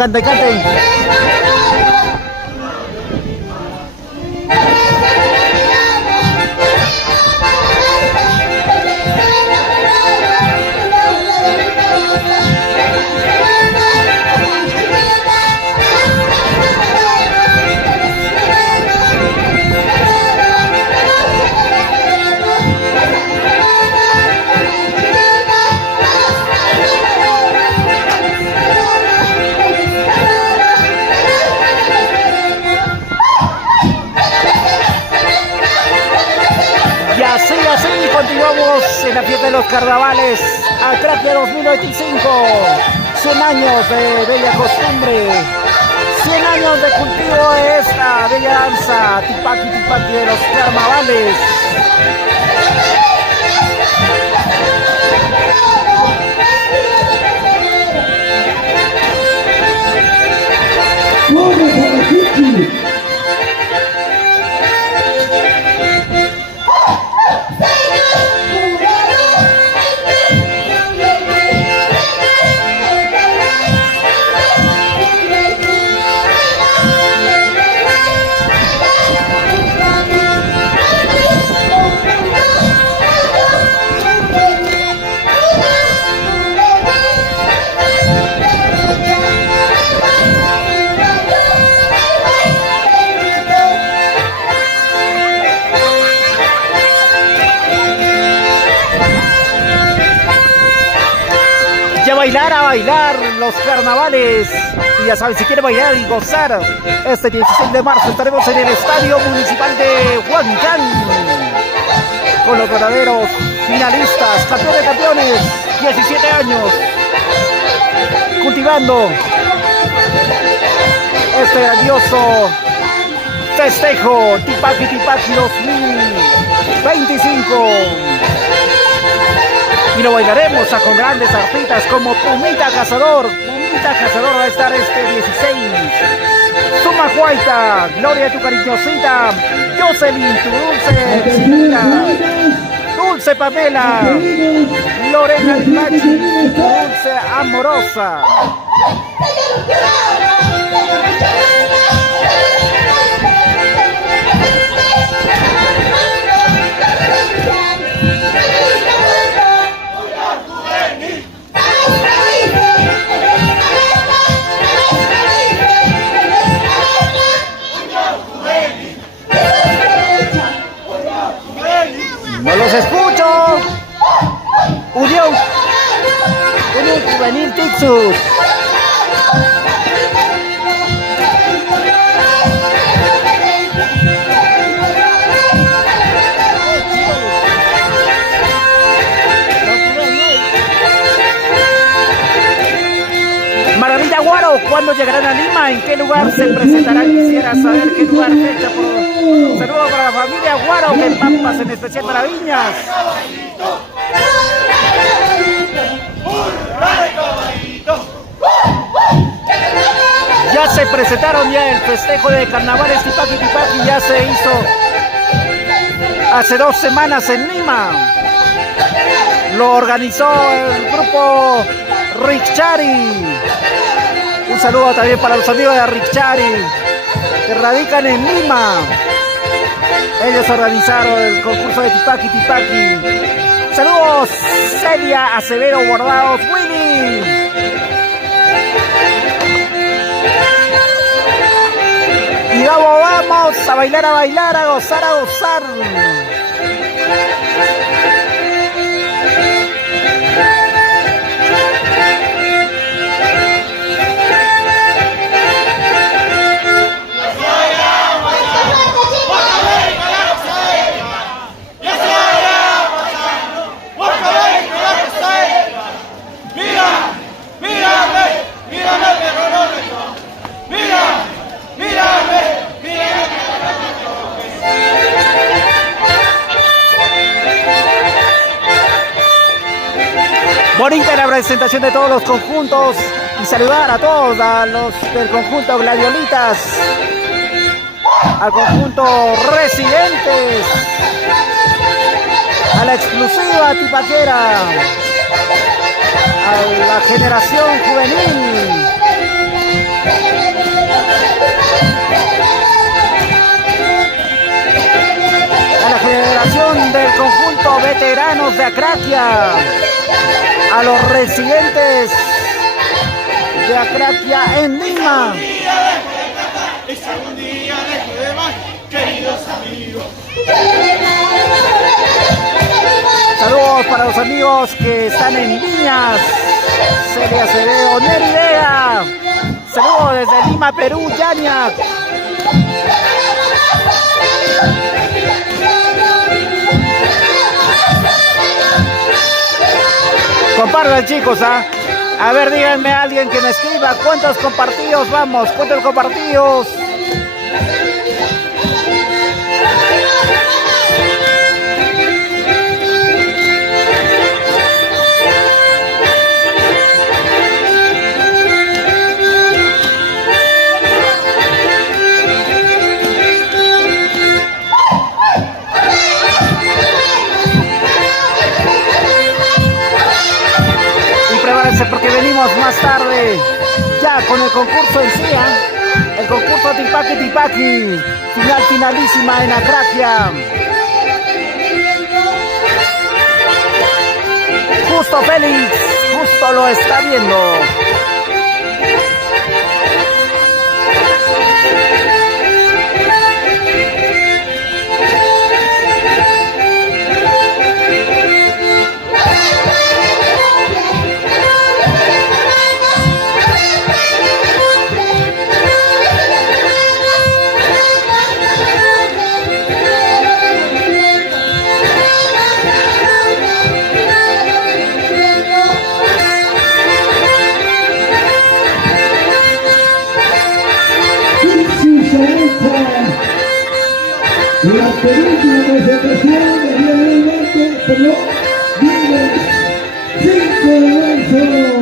Cante, cante. Así continuamos en la fiesta de los carnavales Acraquia 2025. 100 años de bella costumbre, 100 años de cultivo de esta bella danza tipaqui tipaqui de los carnavales. A bailar los carnavales. Y ya saben, si quieren bailar y gozar, este 16 de marzo estaremos en el Estadio Municipal de Huancán con los verdaderos finalistas, campeones de campeones, 17 años, cultivando este grandioso festejo Tipaqui Tipaqui 2025. Y lo bailaremos con grandes artistas como Pumita Cazador. Pumita Cazador va a estar este 16. Suma Huayta, Gloria tu cariñosita, Jocelyn tu dulce chiquita, Dulce Pamela, Lorena Limachi, Dulce Amorosa. ¡No los escucho! ¡Unión! ¡Unión Juvenil Tixus! Maravilla Guaro, ¿cuándo llegarán a Lima? ¿En qué lugar se presentarán? Quisiera saber qué lugar, fecha. Un saludo para la familia Guaro, que en Pampas, en especial para Viñas. Ya se presentaron ya el festejo de carnavales Tipaqui Tipaqui, ya se hizo hace 2 semanas en Lima. Lo organizó el grupo Richari. Un saludo también para los amigos de Richari que radican en Lima. Ellos organizaron el concurso de Tipaqui Tipaqui. Saludos, Celia Acevedo Bordados, Willy. Y vamos a bailar, a gozar, a gozar. Bonita la presentación de todos los conjuntos y saludar a todos, a los del conjunto Gladiolitas, al conjunto Residentes, a la exclusiva Tipaquera, a la generación juvenil. A la generación del conjunto veteranos de Acraquia, a los residentes de Acraquia en Lima. Y si algún día dejo de más, queridos amigos. Saludos para los amigos que están en Viñas, Celia Acevedo, Neri Vega. Saludos desde Lima, Perú, Yania. Compartan, chicos, ¿ah? A ver, díganme a alguien que me escriba cuántos compartidos vamos, cuántos compartidos. Porque venimos más tarde ya con el concurso en sí, el concurso Tipaqui Tipaqui, finalísima en Acraquia. Justo Félix, justo lo está viendo. La penúltima presentación de Día del Marco por los viernes 5 de marzo.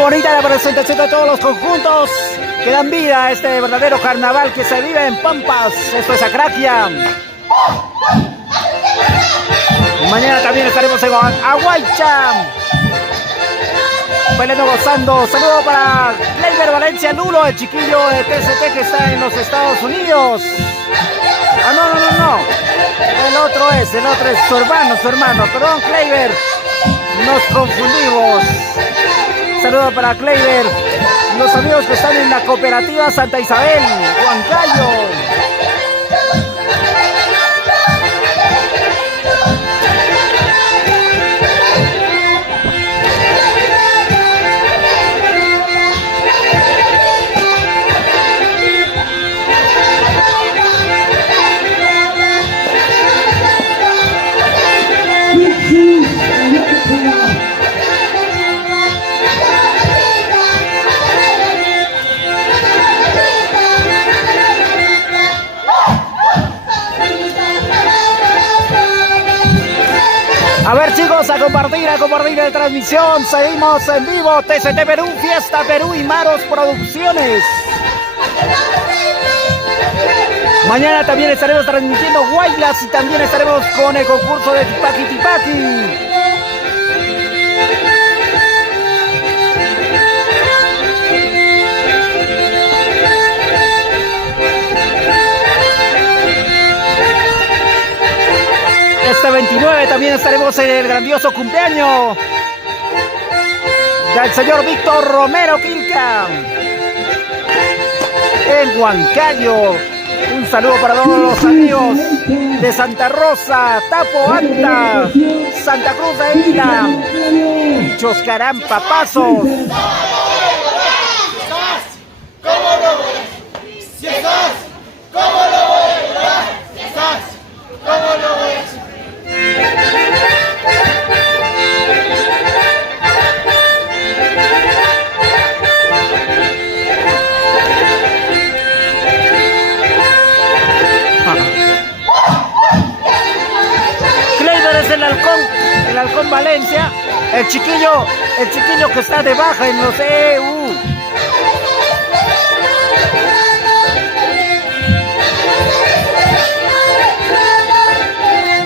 Bonita la presentación de todos los conjuntos que dan vida a este verdadero carnaval que se vive en Pampas. Esto es Acraquia. Mañana también estaremos en Aguaycha, bailando, gozando. Saludo para Leiber Valencia Lulo, el chiquillo de TCT que está en los Estados Unidos. Ah, no. El otro es su hermano. Perdón, Kleiber. Nos confundimos. Saludo para Kleiber, los amigos que están en la cooperativa Santa Isabel, Huancayo. A ver, chicos, a compartir la transmisión. Seguimos en vivo. TCT Perú, Fiesta Perú y Maros Producciones. Mañana también estaremos transmitiendo Guaylas y también estaremos con el concurso de Tipaqui Tipaqui. Este 29 también estaremos en el grandioso cumpleaños del señor Víctor Romero Quilca en Huancayo. Un saludo para todos los amigos de Santa Rosa, Tapo Anta, Santa Cruz de Isla, Choscarampa, Pasos. John Valencia, el chiquillo que está de baja en los EU.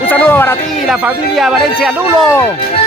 Un saludo para ti, la familia Valencia Lulo.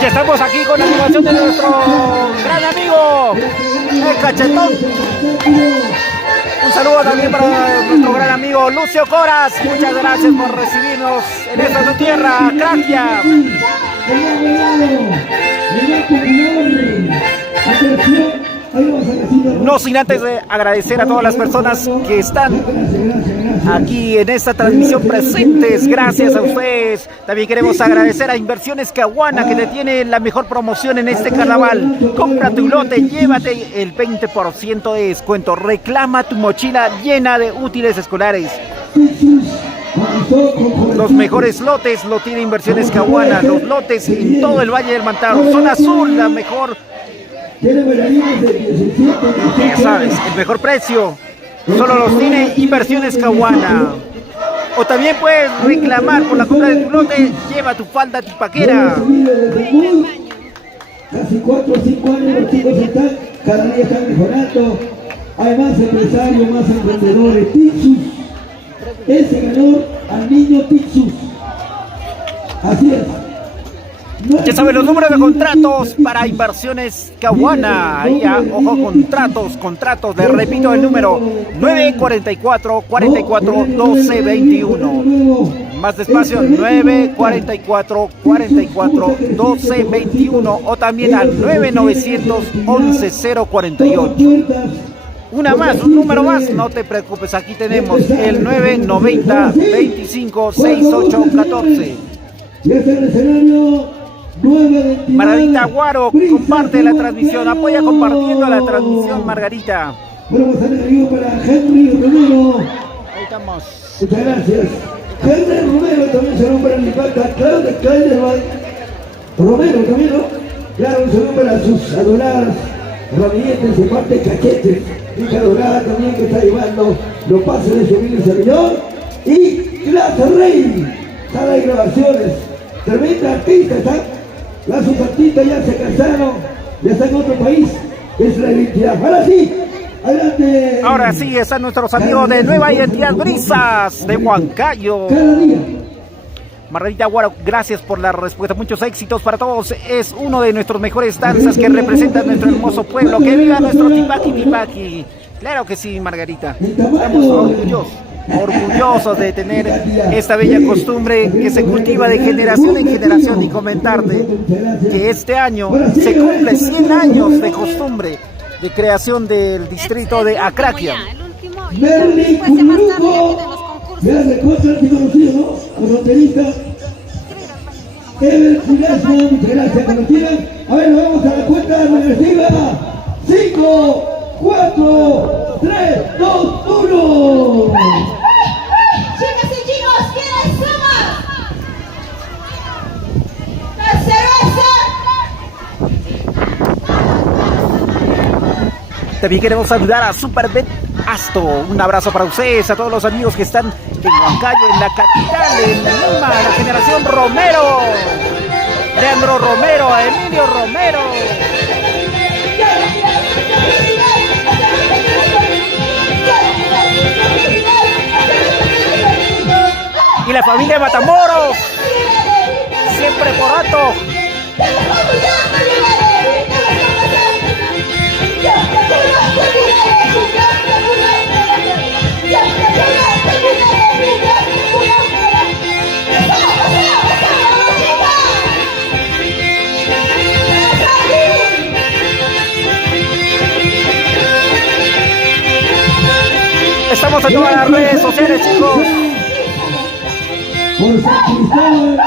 Ya estamos aquí con la animación de nuestro gran amigo, el Cachetón. Un saludo también para nuestro gran amigo Lucio Coras. Muchas gracias por recibirnos en esta tu tierra, Craquia. No sin antes de agradecer a todas las personas que están aquí en esta transmisión presentes. Gracias a ustedes. También queremos agradecer a Inversiones Caguana, que te tiene la mejor promoción en este carnaval. Compra tu lote, llévate el 20% de descuento. Reclama tu mochila llena de útiles escolares. Los mejores lotes lo tiene Inversiones Caguana. Los lotes en todo el Valle del Mantaro. Zona Azul, la mejor. Ya sabes, el mejor precio solo los tiene Inversiones Caguana. O también puedes reclamar por la compra de tu lote. Lleva tu falda tipaquera. Casi 4 o 5 años los chicos están, cada día están mejorando. Hay más empresarios, más emprendedores. Tixus, ese ganó al niño Tixus. Así es. Ya saben los números de contratos para Inversiones Caguana. Ahí ya, ojo, contratos. Les repito el número: 944 44 12 21. Más despacio: 944 44 12 21. O también al 9900 11 048. Un número más, no te preocupes. Aquí tenemos el 990 25 68 14. Y este es el escenario. Margarita Guaro, comparte la transmisión, apoya compartiendo la transmisión, Margarita. Bueno, vamos a tener amigo para Henry Romero. Ahí estamos. Muchas gracias. Henry Romero también se nombra en mi falta. Claudia Calderman Romero también, ¿no? Claro, se nombra a sus adoradas ramilletes de parte cachetes. Hija dorada también que está llevando los pases de su humilde servidor. Y Clase Rey. Sala de grabaciones. Tremenda artista, ¿está? Las sus artistas ya se casaron, ya están en otro país, es la identidad. Ahora sí, adelante. Ahora sí, están nuestros amigos de Nueva Identidad Brisas, de Huancayo. Cada día. Margarita Guaro, gracias por la respuesta, muchos éxitos para todos. Es uno de nuestros mejores danzas que representan nuestro hermoso pueblo. ¡Que viva nuestro Tipaqui! Claro que sí, Margarita. Estamos orgullosos de tener esta bella costumbre que se cultiva de generación en generación, y comentarte que este año se cumple 100 años de costumbre de creación del distrito de Acraquia. Merlin Curuco, ya de cosas que conocido, ¿no? Fronterista. Ever Culasma, muchas gracias, conocida. A ver, vamos a la cuenta regresiva. 5, 4, 3, 2, 1. Chicas y chicos, ¿quiénes somos? La cerveza. También queremos saludar a Superbet Asto. Un abrazo para ustedes, a todos los amigos que están en Huancayo, en la capital, en Lima, la generación Romero. Leandro Romero, Emilio Romero. Y la familia Matamoros, siempre por rato. Estamos en todas las redes sociales, chicos. por San Cristóbal.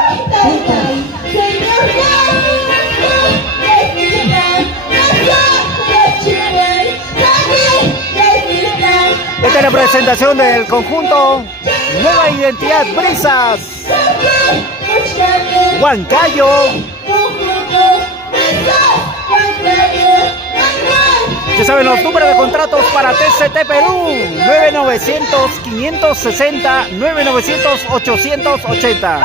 Esta es la presentación del conjunto Nueva Identidad Brisas Huancayo. Ya saben los números de contratos para TCT Perú: 900-560, 900-880.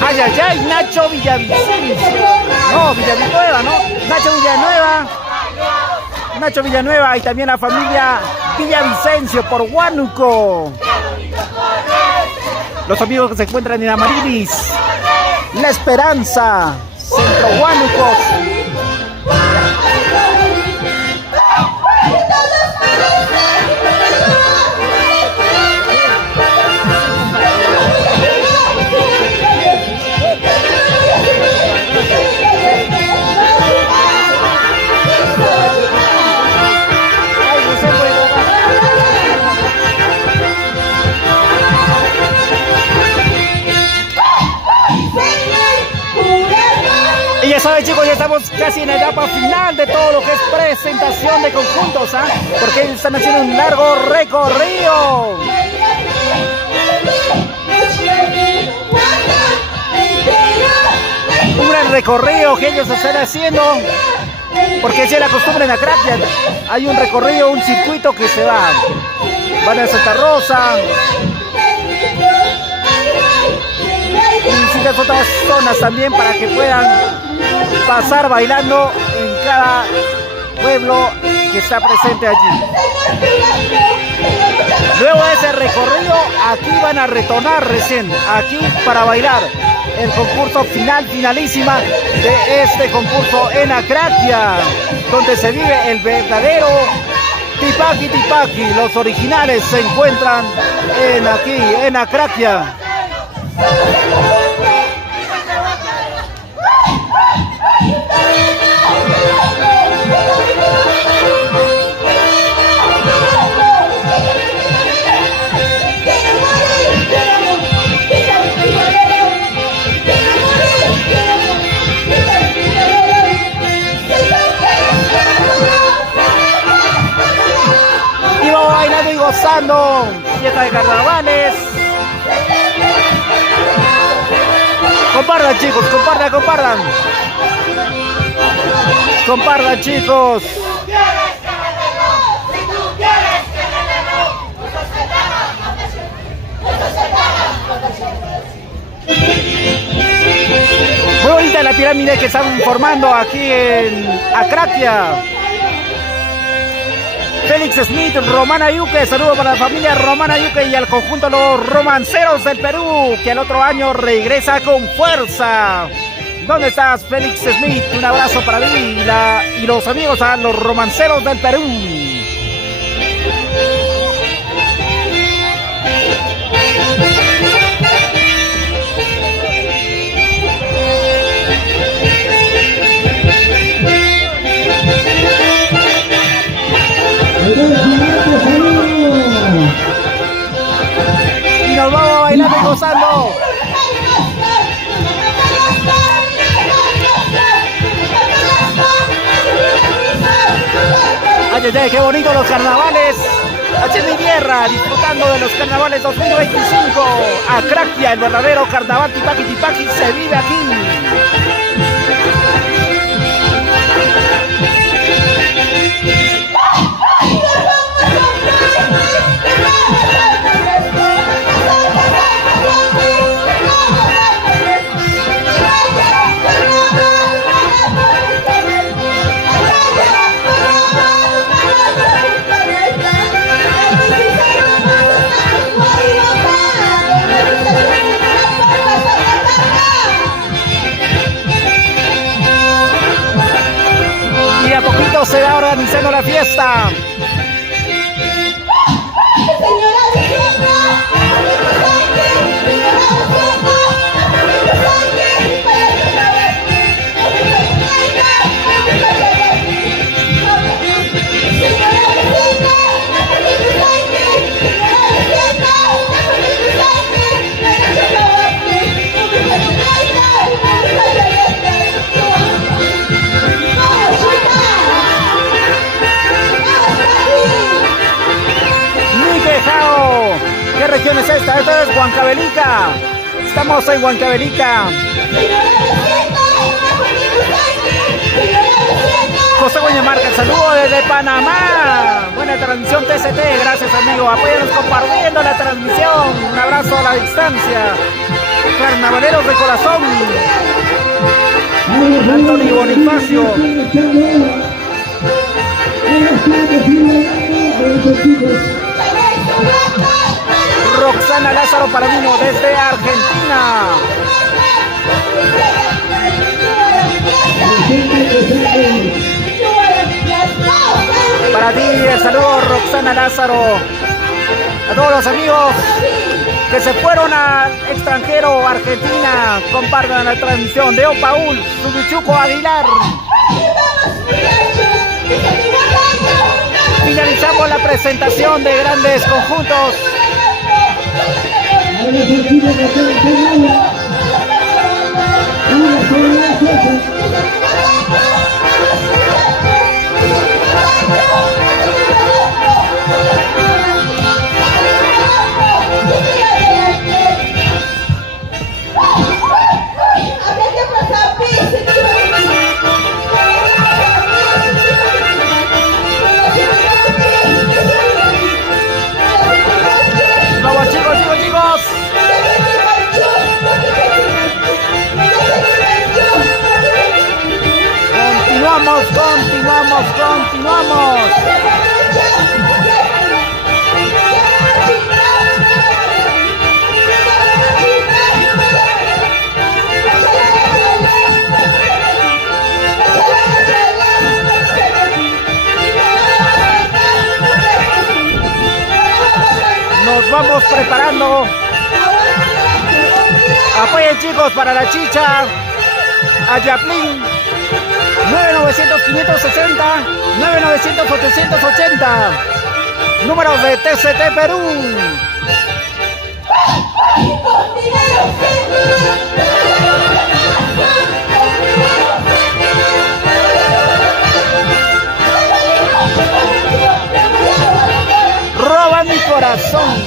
Ay, ay, ay, Nacho Villavicencio. No, Villanueva, ¿no? Nacho Villanueva y también la familia Villavicencio por Huánuco. Los amigos que se encuentran en Amarilis, La Esperanza, Centro Huánuco. Y ya saben, chicos, ya estamos casi en la etapa final de todo lo que es presentación de conjuntos, ¿ah? Porque ellos están haciendo un largo recorrido. Un gran recorrido que ellos están haciendo, porque esa es la costumbre en Acratia. Hay un recorrido, un circuito que se va. Van a Santa Rosa y distintas otras zonas también para que puedan pasar bailando en cada pueblo que está presente allí. Luego de ese recorrido, aquí van a retornar recién, aquí para bailar el concurso finalísima de este concurso en Acratia, donde se vive el verdadero Tipaqui. Los originales se encuentran aquí en Acratia. Y vamos bailando y gozando, fiesta de carnavales. Compartan, chicos, compartan. Compartan, chicos. Muy bonita la pirámide que están formando aquí en Acratia. Félix Smith, Romana Yuque, saludos para la familia Romana Yuque y al conjunto Los Romanceros del Perú, que el otro año regresa con fuerza. ¿Dónde estás, Félix Smith? Un abrazo para mí y los amigos a Los Romanceros del Perú. Y nos vamos bailando y gozando. Ay, ay, qué bonito los carnavales. Aquí en mi tierra, disfrutando de los carnavales 2025. Acratia, el verdadero carnaval Tipaqui se vive aquí. Y a poquito se va organizando la fiesta. Huancavelica. Estamos en Huancavelica. José Guañamarca, saludo desde Panamá. Buena transmisión TCT, gracias amigo. Apóyanos compartiendo la transmisión. Un abrazo a la distancia. Carnavaleros de corazón. Antonio Bonifacio. Roxana Lázaro Paradino desde Argentina. Para ti el saludo, Roxana Lázaro. A todos los amigos que se fueron al extranjero, Argentina, compartan la transmisión. Leo Paul, Subichuco Aguilar. Finalizamos la presentación de grandes conjuntos. Vamos chicos. Continuamos. Nos vamos preparando. Apoyen chicos para la chicha. A Yaplin. 900-560, 900-880. Números de TCT Perú. Roba mi corazón.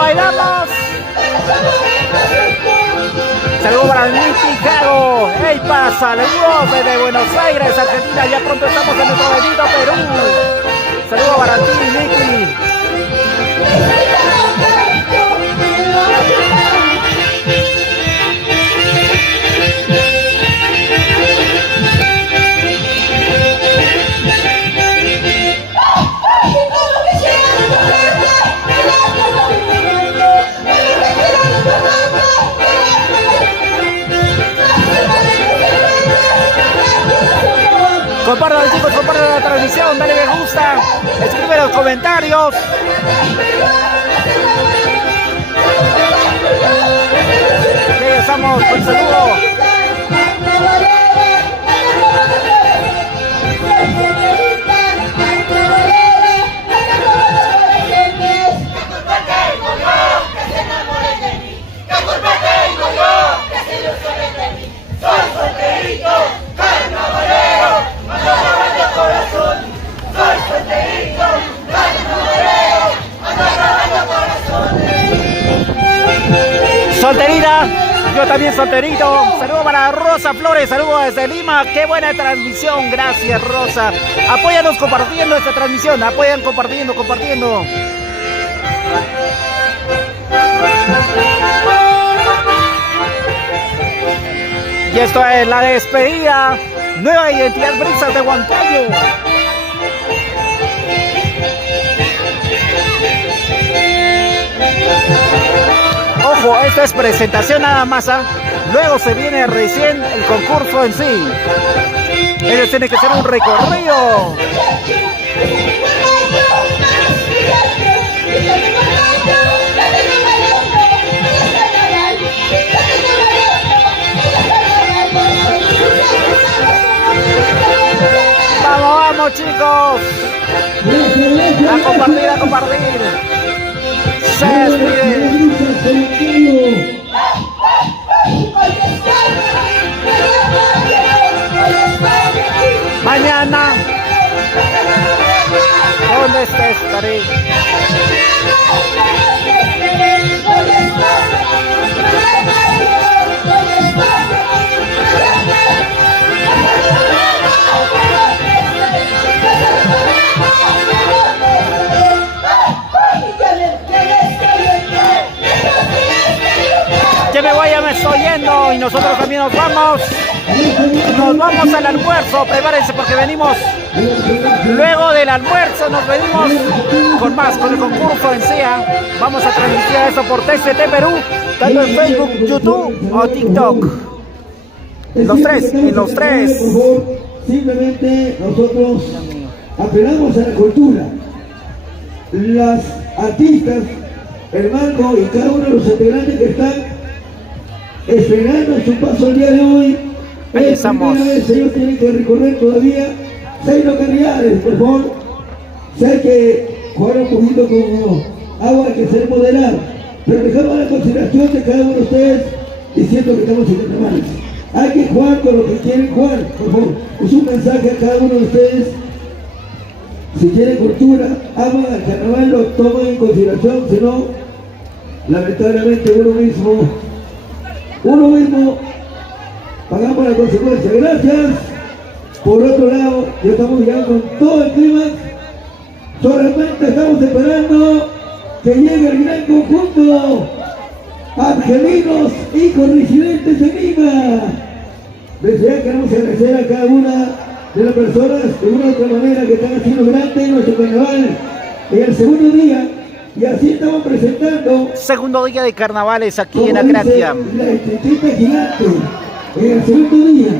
Bailamos. Saludos para Niki Jago. Hey, pasa, saludos desde Buenos Aires, Argentina. Ya pronto estamos en nuestro bendito Perú. Saludos para ti, Niki. Compartan chicos, compartan la transmisión, dale me gusta, escribe en los comentarios. Regresamos con saludo. Solterita, yo también solterito. Saludos para Rosa Flores, saludos desde Lima. Qué buena transmisión, gracias Rosa. Apóyanos compartiendo esta transmisión, apoyan compartiendo. Y esto es la despedida. Nueva identidad Brisas de Huancayo. Ojo, esto es presentación nada más, ¿eh? Luego se viene recién el concurso en sí. Ellos tienen que hacer un recorrido. Vamos. a compartir. Se despide. Mañana, ¿dónde estaré? Ya me voy, ya me estoy yendo y nosotros también nos vamos. Nos vamos al almuerzo, prepárense porque venimos. Luego del almuerzo nos venimos con más, con el concurso en SEA. Vamos a transmitir eso por TCT Perú, tanto en Facebook, YouTube o TikTok. En los tres. Por favor, simplemente nosotros apelamos a la cultura. Las artistas, hermano, y cada uno de los integrantes que están estrenando su paso el día de hoy. Ahí estamos. Ellos tienen que recorrer todavía 6 localidades, por favor. Si hay que jugar un poquito con agua, hay que ser moderado. Pero dejamos la consideración de cada uno de ustedes diciendo que estamos en carnavales. Hay que jugar con lo que quieren jugar, por favor. Es un mensaje a cada uno de ustedes. Si quieren cultura, aman al carnaval, lo toman en consideración, si no, lamentablemente uno mismo pagamos la consecuencia. Gracias. Por otro lado, ya estamos llegando con todo el clima. Solamente estamos esperando que llegue el gran conjunto Angelinos y Residentes en Lima. Desde ya queremos agradecer a cada una de las personas de una u otra manera que están haciendo grande nuestro carnaval en el segundo día. Y así estamos presentando. Segundo día de carnavales aquí en Acratia. La estrellita gigante en el segundo día.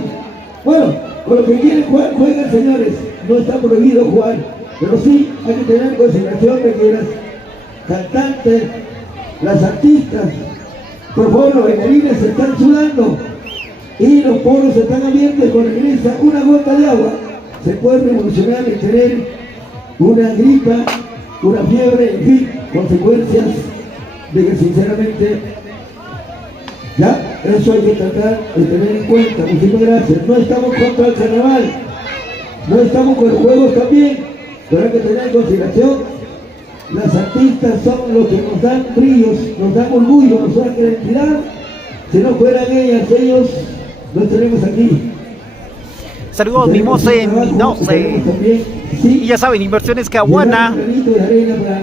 Bueno, con lo que quieren jugar, juegan, señores. No está prohibido jugar, pero sí hay que tener en consideración de que las cantantes, las artistas, por favor, los bailarines se están sudando y los poros están abiertos. Cuando regresa una gota de agua, se puede revolucionar y tener una gripa, una fiebre, en fin, consecuencias de que sinceramente ya, eso hay que tratar de tener en cuenta. Muchísimas gracias. No estamos contra el carnaval, no estamos con los juegos también, pero hay que tener en consideración. Las artistas son los que nos dan brillos, nos dan orgullo, nos dan identidad. Si no fueran ellos no estaremos aquí. Saludos, Mimose, Minose. Y ya saben, Inversiones Caguana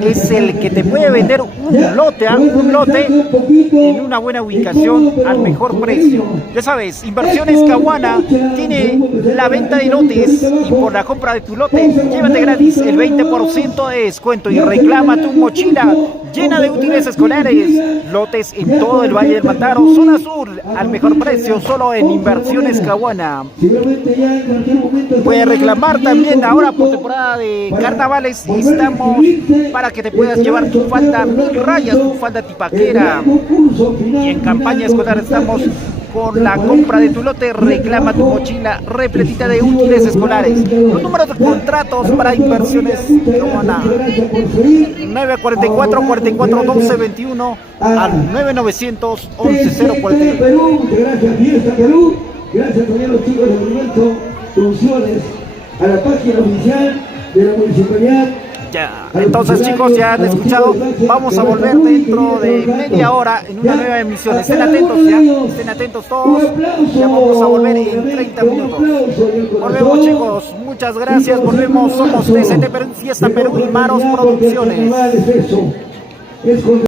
es el que te puede vender un lote en una buena ubicación al mejor precio. Ya sabes, Inversiones Caguana tiene la venta de lotes y por la compra de tu lote, llévate gratis el 20% de descuento y reclama tu mochila llena de útiles escolares. Lotes en todo el Valle del Mantaro, zona sur, al mejor precio, solo en Inversiones Caguana. Puedes reclamar también ahora por temporada de carnavales. Estamos para que te puedas llevar tu falda 1000 rayas, tu falda tipaquera. Y en campaña escolar estamos con la compra de tu lote. Reclama tu mochila repletita de útiles escolares. Los números de contratos para Inversiones Caguana: 944 44 12 21 al 9900 11 041. Perú, gracias Fiesta Perú, gracias también a los chicos de Movimiento Producciones, a la página oficial de la municipalidad. Ya, entonces chicos, ya han escuchado, vamos a volver dentro de media hora en una nueva emisión. Estén atentos ya, estén atentos todos. Ya vamos a volver en 30 minutos. Volvemos chicos, muchas gracias, volvemos, somos TCT Perú, Fiesta Perú y Maros Producciones.